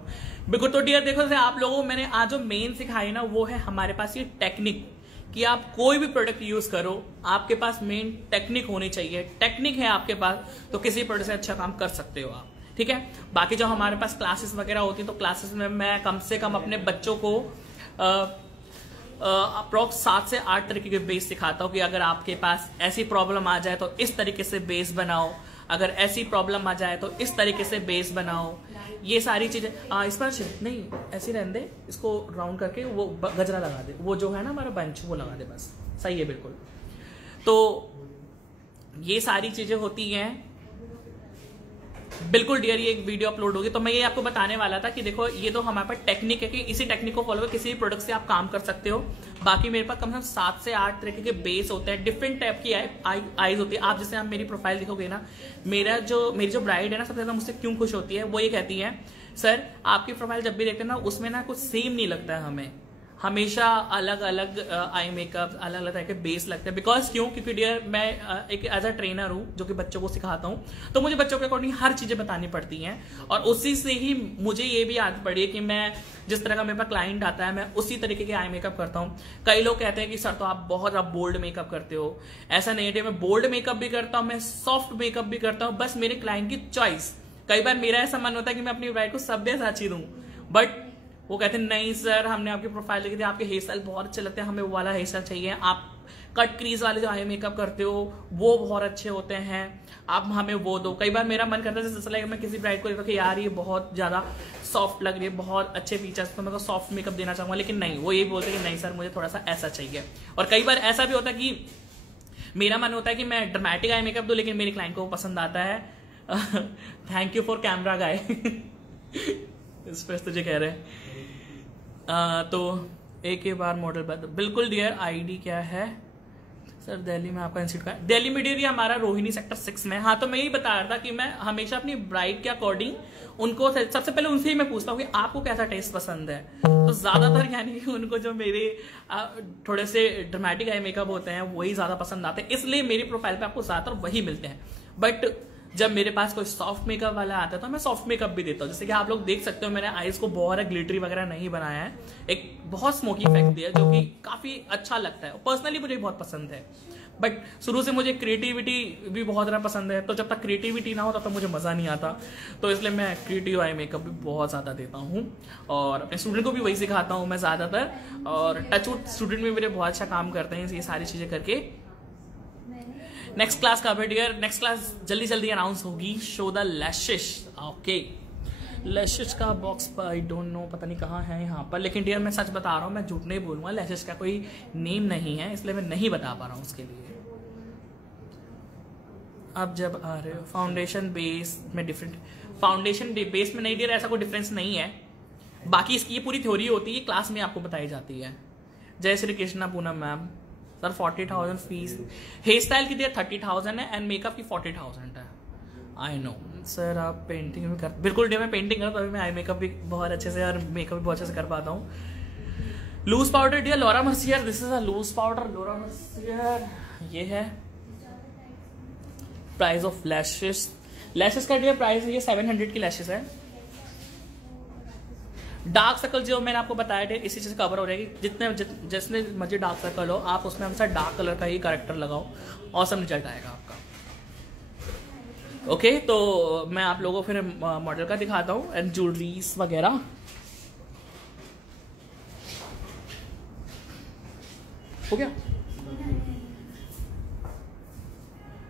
बिल्कुल. तो डियर देखो, आप लोगों को मैंने आज जो मेन सिखाई ना वो है हमारे पास ये टेक्निक कि आप कोई भी प्रोडक्ट यूज करो, आपके पास मेन टेक्निक होनी चाहिए. टेक्निक है आपके पास तो किसी प्रोडक्ट से अच्छा काम कर सकते हो आप. ठीक है. बाकी जो हमारे पास क्लासेस वगैरह होती है तो क्लासेस में मैं कम से कम अपने बच्चों को अप्रोक्स 7 से 8 तरीके के बेस सिखाता हूँ कि अगर आपके पास ऐसी प्रॉब्लम आ जाए तो इस तरीके से बेस बनाओ, अगर ऐसी प्रॉब्लम आ जाए तो इस तरीके से बेस बनाओ. ये सारी चीजें इस पर नहीं ऐसी रहने दे. इसको राउंड करके वो गजरा लगा दे, वो जो है ना हमारा बंच वो लगा दे बस. सही है बिल्कुल। तो ये सारी चीजें होती हैं बिल्कुल डियर। ये एक वीडियो अपलोड होगी तो मैं ये आपको बताने वाला था कि देखो ये तो हमारे पास टेक्निक है कि इसी टेक्निक को फॉलो कर किसी भी प्रोडक्ट से आप काम कर सकते हो। बाकी मेरे पास कम से कम 7 से 8 तरीके के बेस होते हैं, डिफरेंट टाइप की आईज होती है। आप जैसे आप मेरी प्रोफाइल देखोगे ना, मेरी जो ब्राइड है ना, सबसे ज्यादा मुझसे क्यों खुश होती है, वो ये कहती है सर आपकी प्रोफाइल जब भी देखते हैं ना उसमें ना कुछ सेम नहीं लगता है, हमें हमेशा अलग अलग आई मेकअप, अलग अलग तरह के बेस लगते हैं। बिकॉज क्यों? क्योंकि डियर मैं एक एज अ ट्रेनर हूँ जो कि बच्चों को सिखाता हूँ, तो मुझे बच्चों के अकॉर्डिंग हर चीजें बतानी पड़ती हैं। और उसी से ही मुझे ये भी आदत पड़ी है कि मैं जिस तरह का मेरे पास क्लाइंट आता है मैं उसी तरीके के आई मेकअप करता हूँ। कई लोग कहते हैं कि सर तो आप बहुत बोल्ड मेकअप करते हो। ऐसा नहीं है, मैं बोल्ड मेकअप भी करता हूँ, मैं सॉफ्ट मेकअप भी करता हूँ, बस मेरे क्लाइंट की चॉइस। कई बार मेरा ऐसा मन होता है कि मैं अपनी ब्राइड को सभ्य साची दूं, बट वो कहते हैं नहीं सर हमने आपकी प्रोफाइल देखी थी, आपके हेयर स्टाइल बहुत अच्छे लगते हैं, हमें वो वाला हेयर स्टाइल चाहिए। आप कट क्रीज वाले जो आई मेकअप करते हो वो बहुत अच्छे होते हैं, आप हमें वो दो। कई बार मेरा मन करता है जैसे लाइक मैं किसी ब्राइड को देखता हूँ कि यार ये बहुत ज्यादा सॉफ्ट लग रही है, बहुत अच्छे फीचर्स, तो मैं तो सॉफ्ट मेकअप देना चाहूंगा, लेकिन नहीं, वो ये बोलते हैं कि नहीं सर मुझे थोड़ा सा ऐसा चाहिए। और कई बार ऐसा भी होता है कि मेरा मन होता है कि मैं ड्रामेटिक आई मेकअप दूं, लेकिन मेरे क्लाइंट को वो पसंद आता है। थैंक यू फॉर कैमरा गाय। इस पर तुझे कह रहे हैं। तो एक ही बार मॉडल बता। बिल्कुल डियर। आईडी क्या है सर? दिल्ली में आपका इंस्टीट्यूट का? दिल्ली में डियर हमारा रोहिणी सेक्टर 6 में। हाँ, तो मैं यही बता रहा था कि मैं हमेशा अपनी ब्राइड के अकॉर्डिंग उनको सबसे पहले उनसे ही मैं पूछता हूँ कि आपको कैसा टेस्ट पसंद है। तो ज्यादातर यानी कि उनको जो मेरे थोड़े से ड्रामेटिक आई मेकअप होते हैं वही ज्यादा पसंद आते हैं, इसलिए मेरी प्रोफाइल पे आपको ज्यादातर वही मिलते हैं। बट जब मेरे पास कोई सॉफ्ट मेकअप वाला आता है तो मैं सॉफ्ट मेकअप भी देता हूँ। जैसे कि आप लोग देख सकते हो मैंने आईज को बहुत ग्लिटरी वगैरह नहीं बनाया है, एक बहुत स्मोकी इफेक्ट दिया जो कि काफी अच्छा लगता है, पर्सनली मुझे बहुत पसंद है। बट शुरू से मुझे क्रिएटिविटी भी बहुत ज्यादा पसंद है, तो जब तक क्रिएटिविटी ना हो तब तक मुझे मजा नहीं आता, तो इसलिए मैं क्रिएटिव आई मेकअप भी बहुत ज्यादा देता हूँ और अपने स्टूडेंट को भी वही सिखाता हूँ मैं ज्यादातर। और टचवुड स्टूडेंट भी मेरे बहुत अच्छा काम करते हैं ये सारी चीजें करके। नेक्स्ट क्लास का डियर, नेक्स्ट क्लास जल्दी जल्दी अनाउंस होगी। Show the lashes. Okay, lashes का बॉक्स आई डोंट नो, पता नहीं कहाँ है यहाँ पर, लेकिन डियर मैं सच बता रहा हूँ, मैं झूठ नहीं बोलूंगा, लैशेस का कोई नेम नहीं है, इसलिए मैं नहीं बता पा रहा हूँ उसके लिए। अब जब आ रहे हो फाउंडेशन बेस में डिफरेंट, फाउंडेशन बेस में नहीं डियर ऐसा कोई डिफरेंस नहीं है। बाकी इसकी ये पूरी थ्योरी होती है, क्लास में आपको बताई जाती है। जय Shri Krishna Poonam ma'am. Sir 40,000 fees, hair style की दिया 30,000 है एंड मेकअप की 40,000 है। आई नो सर आप पेंटिंग भी कर, बिल्कुल डे मैं पेंटिंग करता हूँ, मैं आई मेकअप भी बहुत अच्छे से और मेकअप भी बहुत अच्छे से कर पाता हूँ। Loose powder dear Laura Mercier, this is a loose powder Laura Mercier. ये है प्राइस ऑफ लैशेस। लैशेस का डियर प्राइस है ये 700 की लैशेस है। डार्क सर्कल जो मैंने आपको बताया थे इसी से कवर हो जाएगी, जितने मर्जी डार्क सर्कल हो आप उसमें हमेशा डार्क कलर का ही करेक्टर लगाओ, ऑसम रिजल्ट आएगा आपका। ओके, तो मैं आप लोगों को फिर मॉडल का दिखाता हूँ एंड ज्वेलरीज वगैरह। हो गया,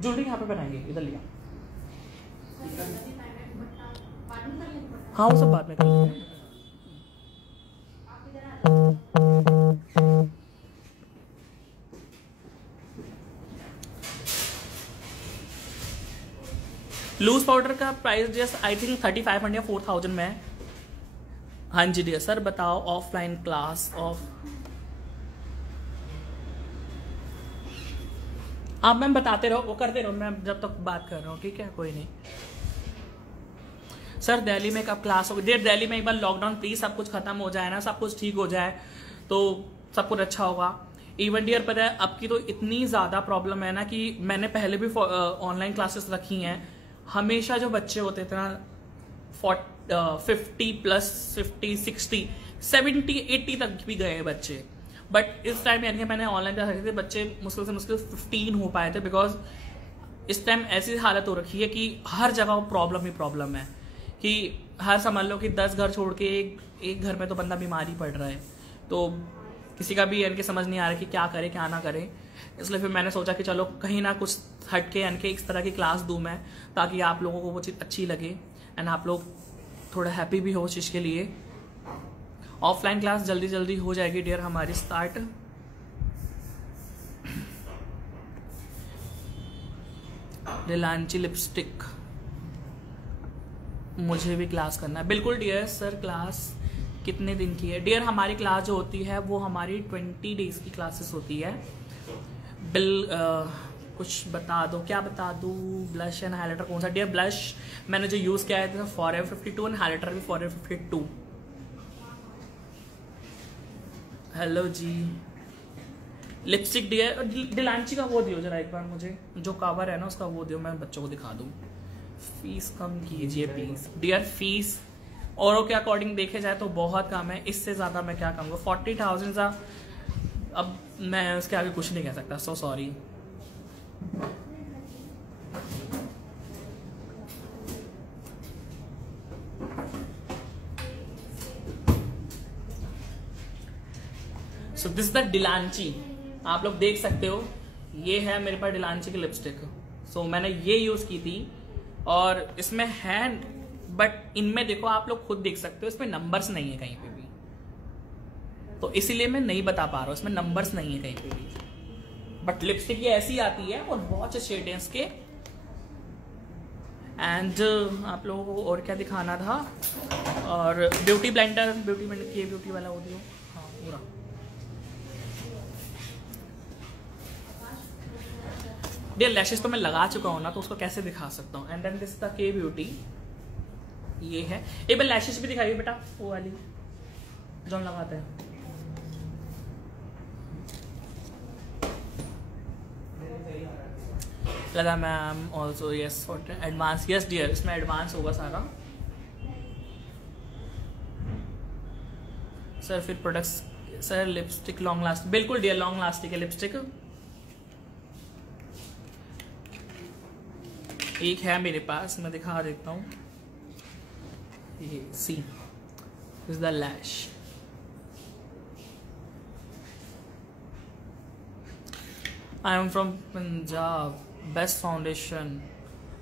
ज्वेलरी यहाँ पे बनाएंगे, इधर लिया। हाँ वो सब बाद में करेंगे। लूज पाउडर का प्राइस जस्ट आई थिंक 3500 या 4000 में है। हाँ जी डियर सर बताओ ऑफलाइन क्लास ऑफ, आप मैम बताते रहो, वो करते रहो, मैं जब तक बात कर रहा हूँ, ठीक है कोई नहीं। सर दिल्ली में कब क्लास होगी? देर दिल्ली में एक बार लॉकडाउन प्लीज सब कुछ खत्म हो जाए ना, सब कुछ ठीक हो जाए तो सब कुछ अच्छा होगा। इवन डियर पता है अब की तो इतनी ज्यादा प्रॉब्लम है ना कि मैंने पहले भी ऑनलाइन क्लासेस रखी हैं, हमेशा जो बच्चे होते थे ना 50 प्लस 50 60 70 80 तक भी गए बच्चे, बट इस टाइम यानी कि मैंने ऑनलाइन क्लास रखी थी, बच्चे मुश्किल से मुश्किल 15 हो पाए थे। बिकॉज इस टाइम ऐसी हालत हो रखी है कि हर जगह प्रॉब्लम ही प्रॉब्लम है, कि हर समझ लो कि 10 घर छोड़ के एक घर में तो बंदा बीमार ही पड़ रहा है, तो किसी का भी इनके समझ नहीं आ रहा कि क्या करे क्या ना करे। इसलिए फिर मैंने सोचा कि चलो कहीं ना कुछ हटके इनके इस तरह की क्लास दूं मैं, ताकि आप लोगों को वो चीज़ अच्छी लगे एंड आप लोग थोड़ा हैप्पी भी हो उस चीज़ के लिए। ऑफलाइन क्लास जल्दी जल्दी हो जाएगी डियर हमारी स्टार्ट। डिलांची लिपस्टिक, मुझे भी क्लास करना है। बिल्कुल डियर सर, क्लास कितने दिन की है? डियर हमारी क्लास जो होती है वो हमारी 20 डेज की क्लासेस होती है। कुछ बता दो, क्या बता दूँ? ब्लश एंड हाइलाइटर कौन सा? डियर ब्लश मैंने जो यूज़ किया है फॉरएवर 52 एंड हाइलाइटर भी फॉरएवर 52। हेलो जी। लिपस्टिक डियर डिलांची का वो दियो जरा एक बार मुझे, जो कवर है ना उसका वो दियो, मैं बच्चों को दिखा दूँ। फीस कम कीजिए प्लीज डियर। फीस औरों के अकॉर्डिंग देखे जाए तो बहुत कम है, इससे ज़्यादा मैं क्या कहूँगा। 40,000 अब मैं उसके आगे कुछ नहीं कह सकता, so sorry. So this the Dilanchi, आप लोग देख सकते हो ये है मेरे पास डिलांची की लिपस्टिक। सो मैंने ये यूज की थी और इसमें है, बट इनमें देखो आप लोग खुद देख सकते हो इसमें नंबर्स नहीं है कहीं पे भी, तो इसीलिए मैं नहीं बता पा रहा हूँ, इसमें नंबर्स नहीं है कहीं पे भी। बट लिपस्टिक ये ऐसी आती है और बहुत अच्छे शेड हैं इसके। एंड आप लोगों को और क्या दिखाना था? और ब्यूटी ब्लेंडर ये ब्यूटी वाला हो दियो। हाँ पूरा डियर लैशेस तो मैं लगा चुका हूँ ना, तो उसको कैसे दिखा सकता हूँ। एंड देन दिस द के ब्यूटी, ये है। एक बार लैशेस भी दिखाइए बेटा, वो वाली जो हम लगाते हैं। लगा ma'am also yes for advance. Yes dear, इसमें एडवांस होगा सारा। सर फिर products, sir lipstick long last, बिल्कुल डियर लॉन्ग लास्टिक है लिपस्टिक। एक है मेरे पास, मैं दिखा देता हूँ। ये see is the lash. I am from Punjab, best foundation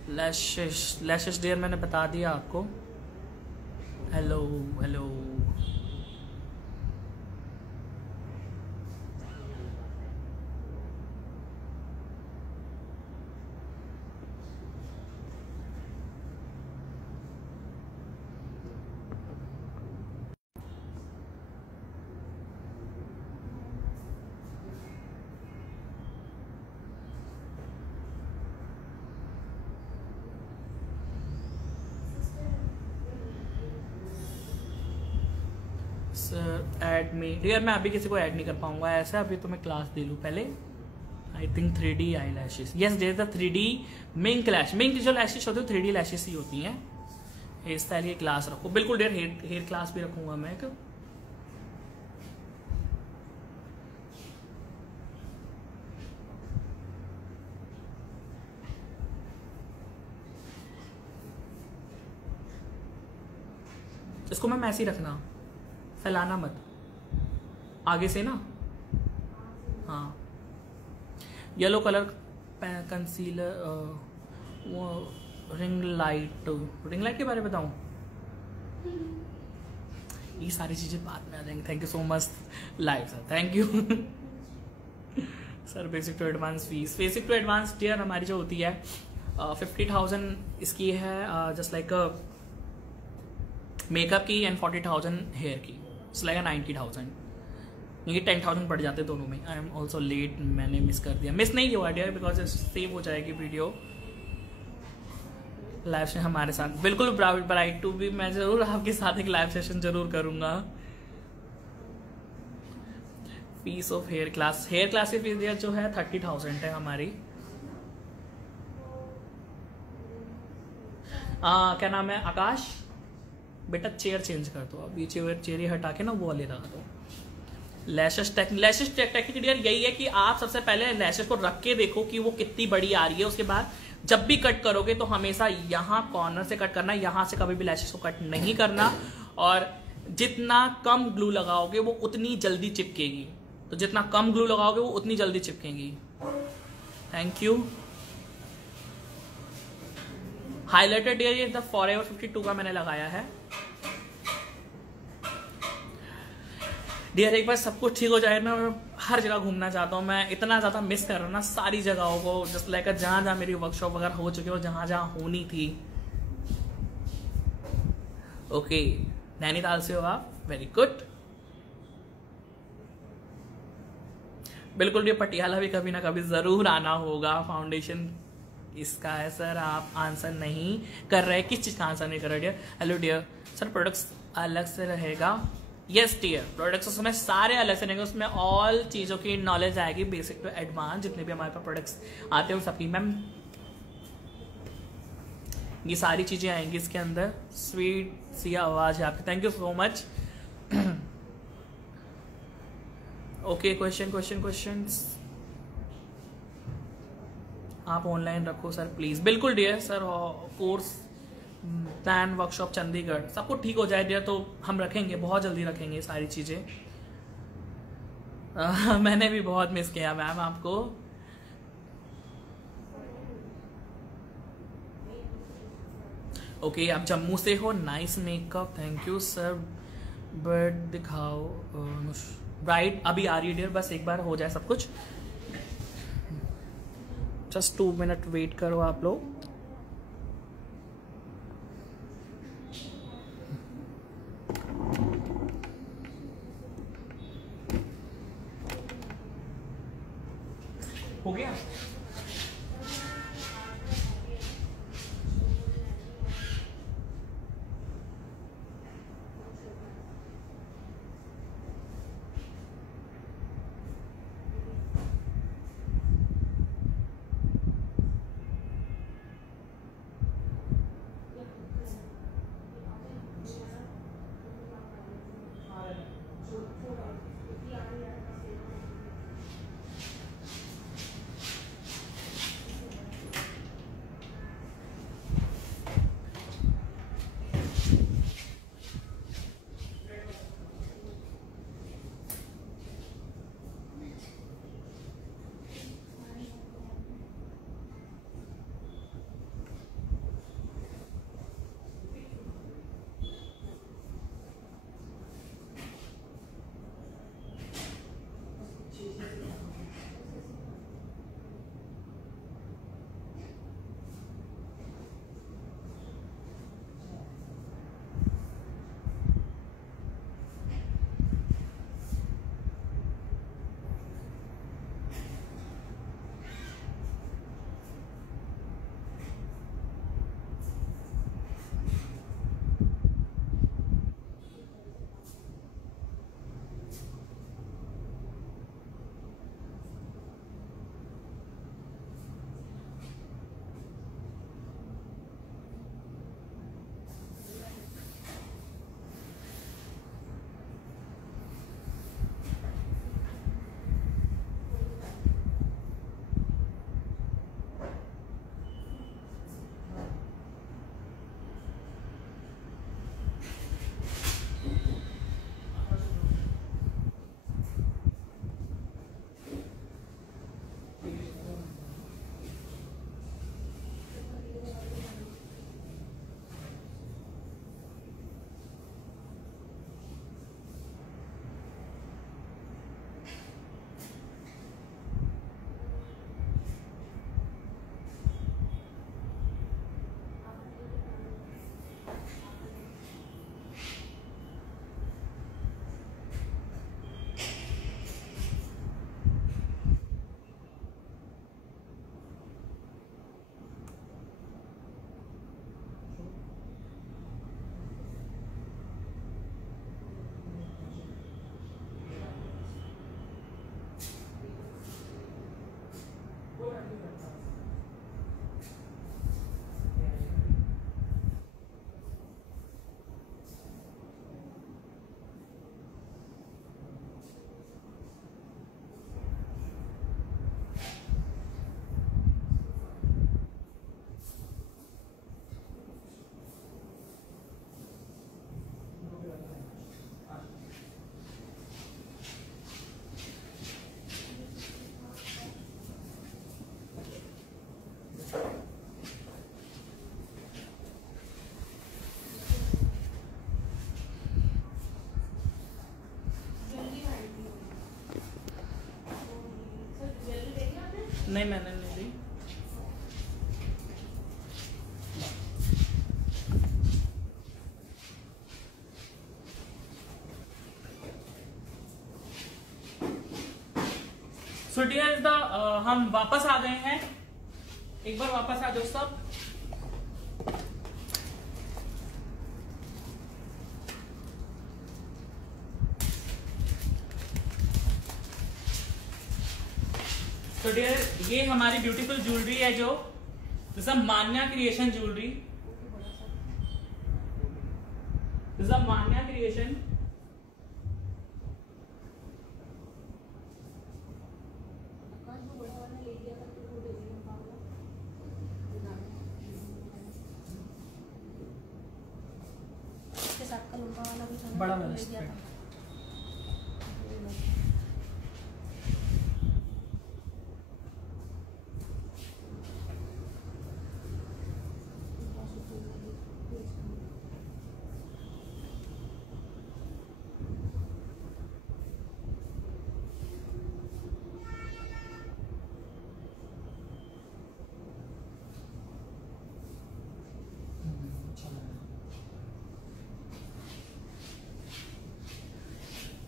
lashes dear, मैंने बता दिया आपको। Hello hello. Sir add me dear, मैं अभी किसी को ऐड नहीं कर पाऊंगा ऐसा, अभी तो मैं क्लास दे लूँ पहले। I think 3D eye lashes, yes dear the 3D mink lash. Mink जो लैशेस होती है 3D लैशेस ही होती हैं। हेयर स्टाइल की क्लास रखो, बिल्कुल डियर हेयर क्लास भी रखूंगा मैं एक। इसको मैं ऐसे ही रखना, फैलाना मत आगे से ना। हाँ येलो कलर कंसीलर, वो रिंग लाइट के बारे में बताऊं? ये सारी चीजें बाद में आ जाएंगी। Thank you so much live sir, thank you sir. Basic to advance fees, basic to advance dear हमारी जो होती है 50,000 इसकी है, जस्ट लाइक मेकअप की, एंड 40,000 हेयर की, इट्स लाइक 90,000। ये 10,000 पड़ जाते दोनों में। आई एम ऑल्सो लेट, मैंने मिस कर दिया। मिस नहीं हुआ डियर, बिकॉज सेव हो जाएगी वीडियो लाइव से हमारे साथ। बिल्कुल ब्राइट टू भी, मैं जरूर आपके साथ एक लाइव सेशन जरूर करूंगा। फीस ऑफ हेयर क्लास की फीस जो है 30,000 है हमारी। क्या नाम है? आकाश बेटा चेयर चेंज कर दो, अब ये चेयर हटा के ना वो वाले लगा दो। लैशेस टेक्निक डियर यही है कि आप सबसे पहले लैशेस को रख के देखो कि वो कितनी बड़ी आ रही है। उसके बाद जब भी कट करोगे तो हमेशा यहाँ कॉर्नर से कट करना, यहाँ से कभी भी लैशेस को कट नहीं करना। और जितना कम ग्लू लगाओगे वो उतनी जल्दी चिपकेगी, तो जितना कम ग्लू लगाओगे वो उतनी जल्दी चिपकेगी। Thank you. हाईलाइटर डियर ये द फॉरएवर 52 का मैंने लगाया है। डियर एक बार सब कुछ ठीक हो जाए ना, मैं हर जगह घूमना चाहता हूँ। मैं इतना ज़्यादा मिस कर रहा हूँ ना सारी जगहों को, जस्ट लाइक जहाँ जहाँ मेरी वर्कशॉप वगैरह हो चुकी हो, जहाँ जहाँ होनी थी। ओके, नैनीताल से हो आप, वेरी गुड। बिल्कुल, ये पटियाला भी कभी ना कभी ज़रूर आना होगा। फाउंडेशन इसका है सर, आप आंसर नहीं कर रहे। किस चीज़ का आंसर नहीं कर रहे dear? Hello dear sir, products अलग से रहेगा? यस डियर, प्रोडक्ट्स उसमें सारे अलग से रहेंगे, उसमें ऑल चीज़ों की नॉलेज आएगी, बेसिक टू एडवांस जितने भी हमारे पास प्रोडक्ट्स आते हैं सबकी मैम ये सारी चीज़ें आएंगी इसके अंदर। स्वीट सी आवाज़ है आपकी, thank you so much. Okay, questions आप ऑनलाइन रखो सर प्लीज़। बिल्कुल dear sir, course plan workshop Chandigarh सब कुछ ठीक हो जाए डियर तो हम रखेंगे, बहुत जल्दी रखेंगे सारी चीज़ें। मैंने भी बहुत मिस किया मैम आपको। ओके, आप जम्मू से हो, nice makeup, thank you sir. But दिखाओ राइट, अभी आ रही है डियर, बस एक बार हो जाए सब कुछ। जस्ट 2 मिनट वेट करो आप लोग। हो गया? नहीं मैंने नहीं दी। सो डियर हम वापस आ गए हैं, एक बार वापस आ जाओ सब। तो डियर ये हमारी ब्यूटीफुल ज्वेलरी है जो this Manya creation jewellery, this Manya creation. बड़ा वाला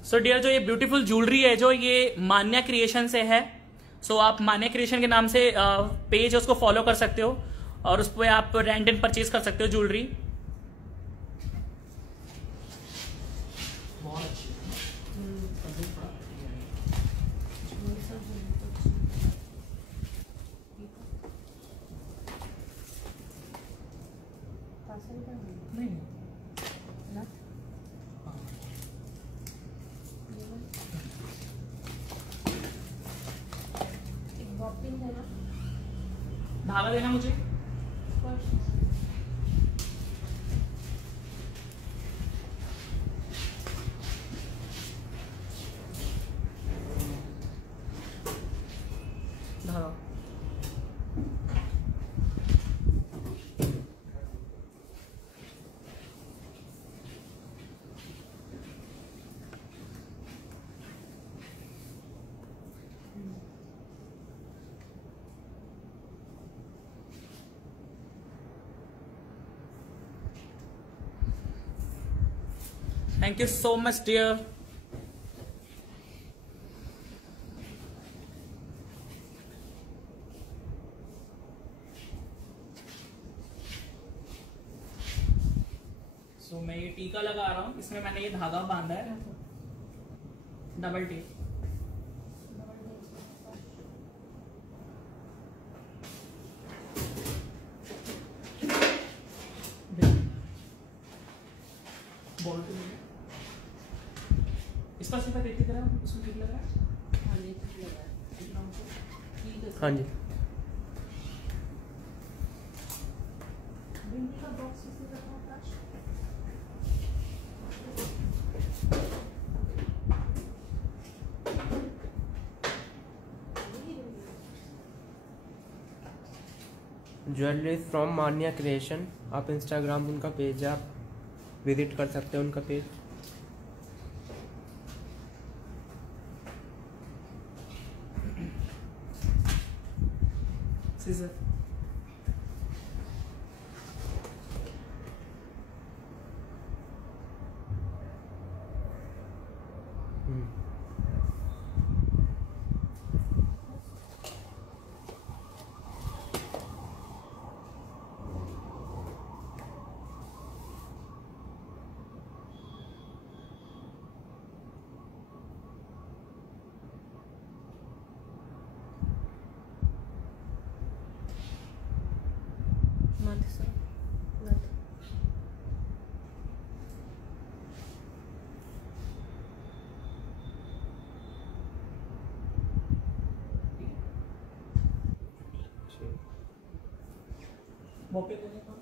सो डियर जो ये ब्यूटीफुल ज्वेलरी है जो ये मान्या क्रिएशन से है। सो आप मान्या क्रिएशन के नाम से पेज है उसको फॉलो कर सकते हो और उस पर आप रेंट एंड परचेज कर सकते हो ज्वेलरी। धागा देना मुझे। धागा Thank you so much, dear. So मैं ये टीका लगा रहा हूँ, इसमें मैंने ये धागा बांधा है डबल टी। इस पर सिर्फ देखिए जरा, इसमें ठीक लग रहा है? हाँ जी ठीक लग रहा है। हाँ जी ज्वेलरी फ्रॉम मान्या क्रिएशन। आप इंस्टाग्राम उनका पेज है, आप विजिट कर सकते हैं उनका पेज। सीजर मौके देने का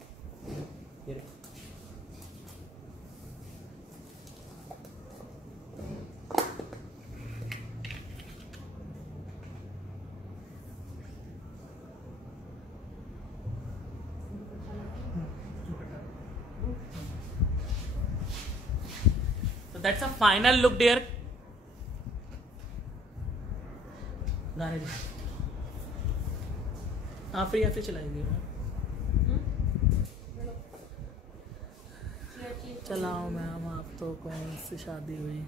So that's a final look, dear. आप फ्री ऐसे चलाएंगे? चलाओ मैम, आप तो कौन सी शादी हुई?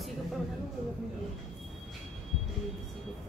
इसी के ऊपर बना लो, वो अपने लिए। इसी के ऊपर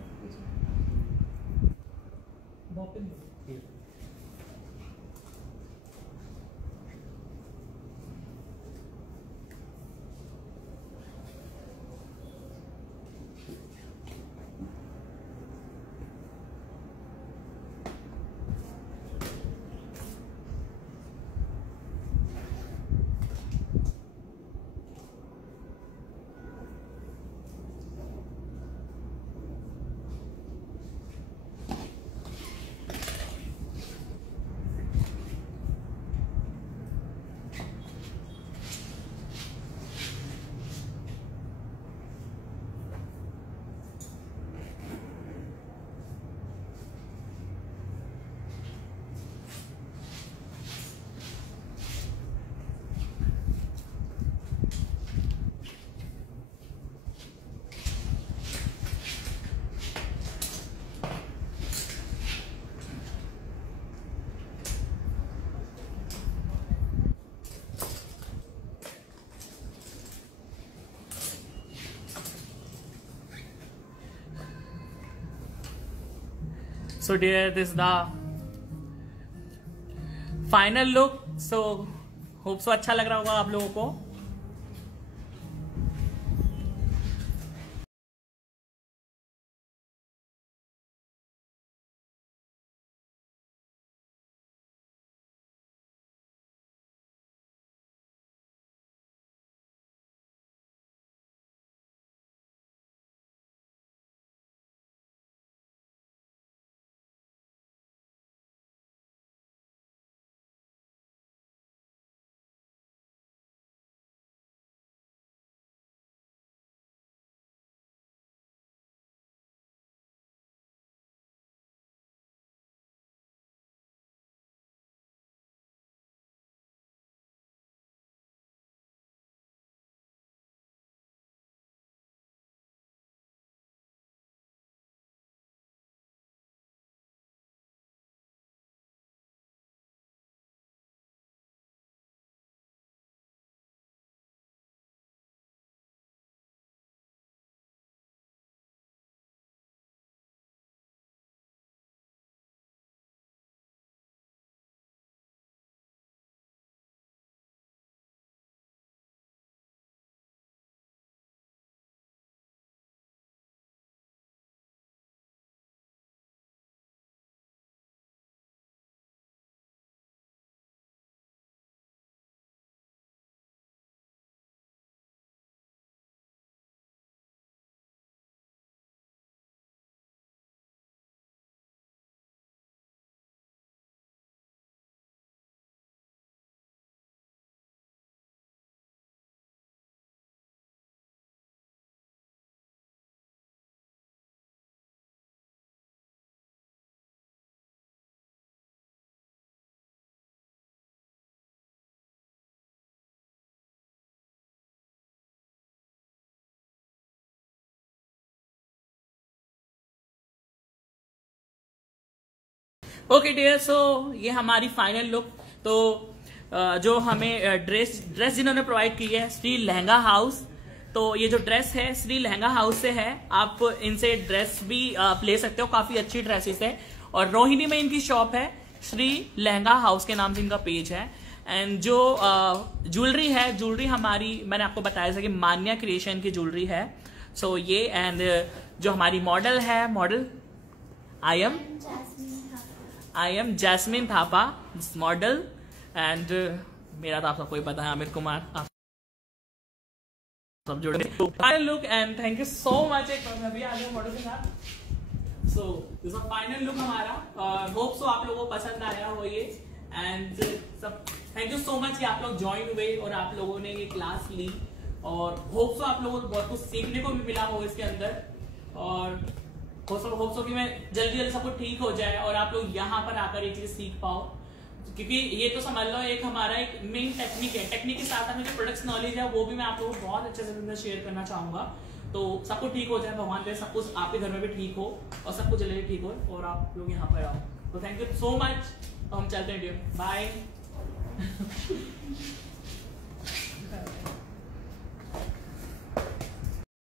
So dear, this is the final look. So hope so अच्छा लग रहा होगा आप लोगों को. ओके डियर, सो ये हमारी फाइनल लुक. तो जो हमें ड्रेस जिन्होंने प्रोवाइड की है श्री लहंगा हाउस. तो ये जो ड्रेस है श्री लहंगा हाउस से है. आप इनसे ड्रेस भी ले सकते हो, काफी अच्छी ड्रेसेस है. और रोहिणी में इनकी शॉप है, श्री लहंगा हाउस के नाम से इनका पेज है. एंड जो ज्वेलरी है, ज्वेलरी हमारी मैंने आपको बताया था कि मान्या क्रिएशन की ज्वेलरी है. सो ये एंड जो हमारी मॉडल है, model I am Jasmine Thapa model. And मेरा तो आप सबको ही पता है, अमित कुमार. आप सब जुड़े. Final look and thank you so much. एक अभी आ गया मॉडल के साथ. So this is final look हमारा. होप सो आप लोगों को पसंद आया हो ये. एंड सब थैंक यू सो मच कि आप लोग ज्वाइन हुए और आप लोगों ने ये क्लास ली. और होप सो आप लोगों को बहुत कुछ सीखने को भी मिला हो इसके अंदर, और होप सो कि मैं जल्दी सब कुछ ठीक हो जाए और आप लोग यहाँ पर आकर ये चीज सीख पाओ, क्योंकि ये तो समझ लो एक हमारा एक मेन टेक्निक है। टेक्निक के साथ हमें जो प्रोडक्ट्स नॉलेज है वो भी मैं आप लोगों को बहुत अच्छे से शेयर करना चाहूंगा। तो सब कुछ ठीक हो जाए, भगवान करे सब कुछ आपके घर में भी ठीक हो और सब कुछ जल्दी ठीक हो और आप लोग यहाँ पर आओ। तो थैंक यू सो मच। तो हम चलते हैं, बाय।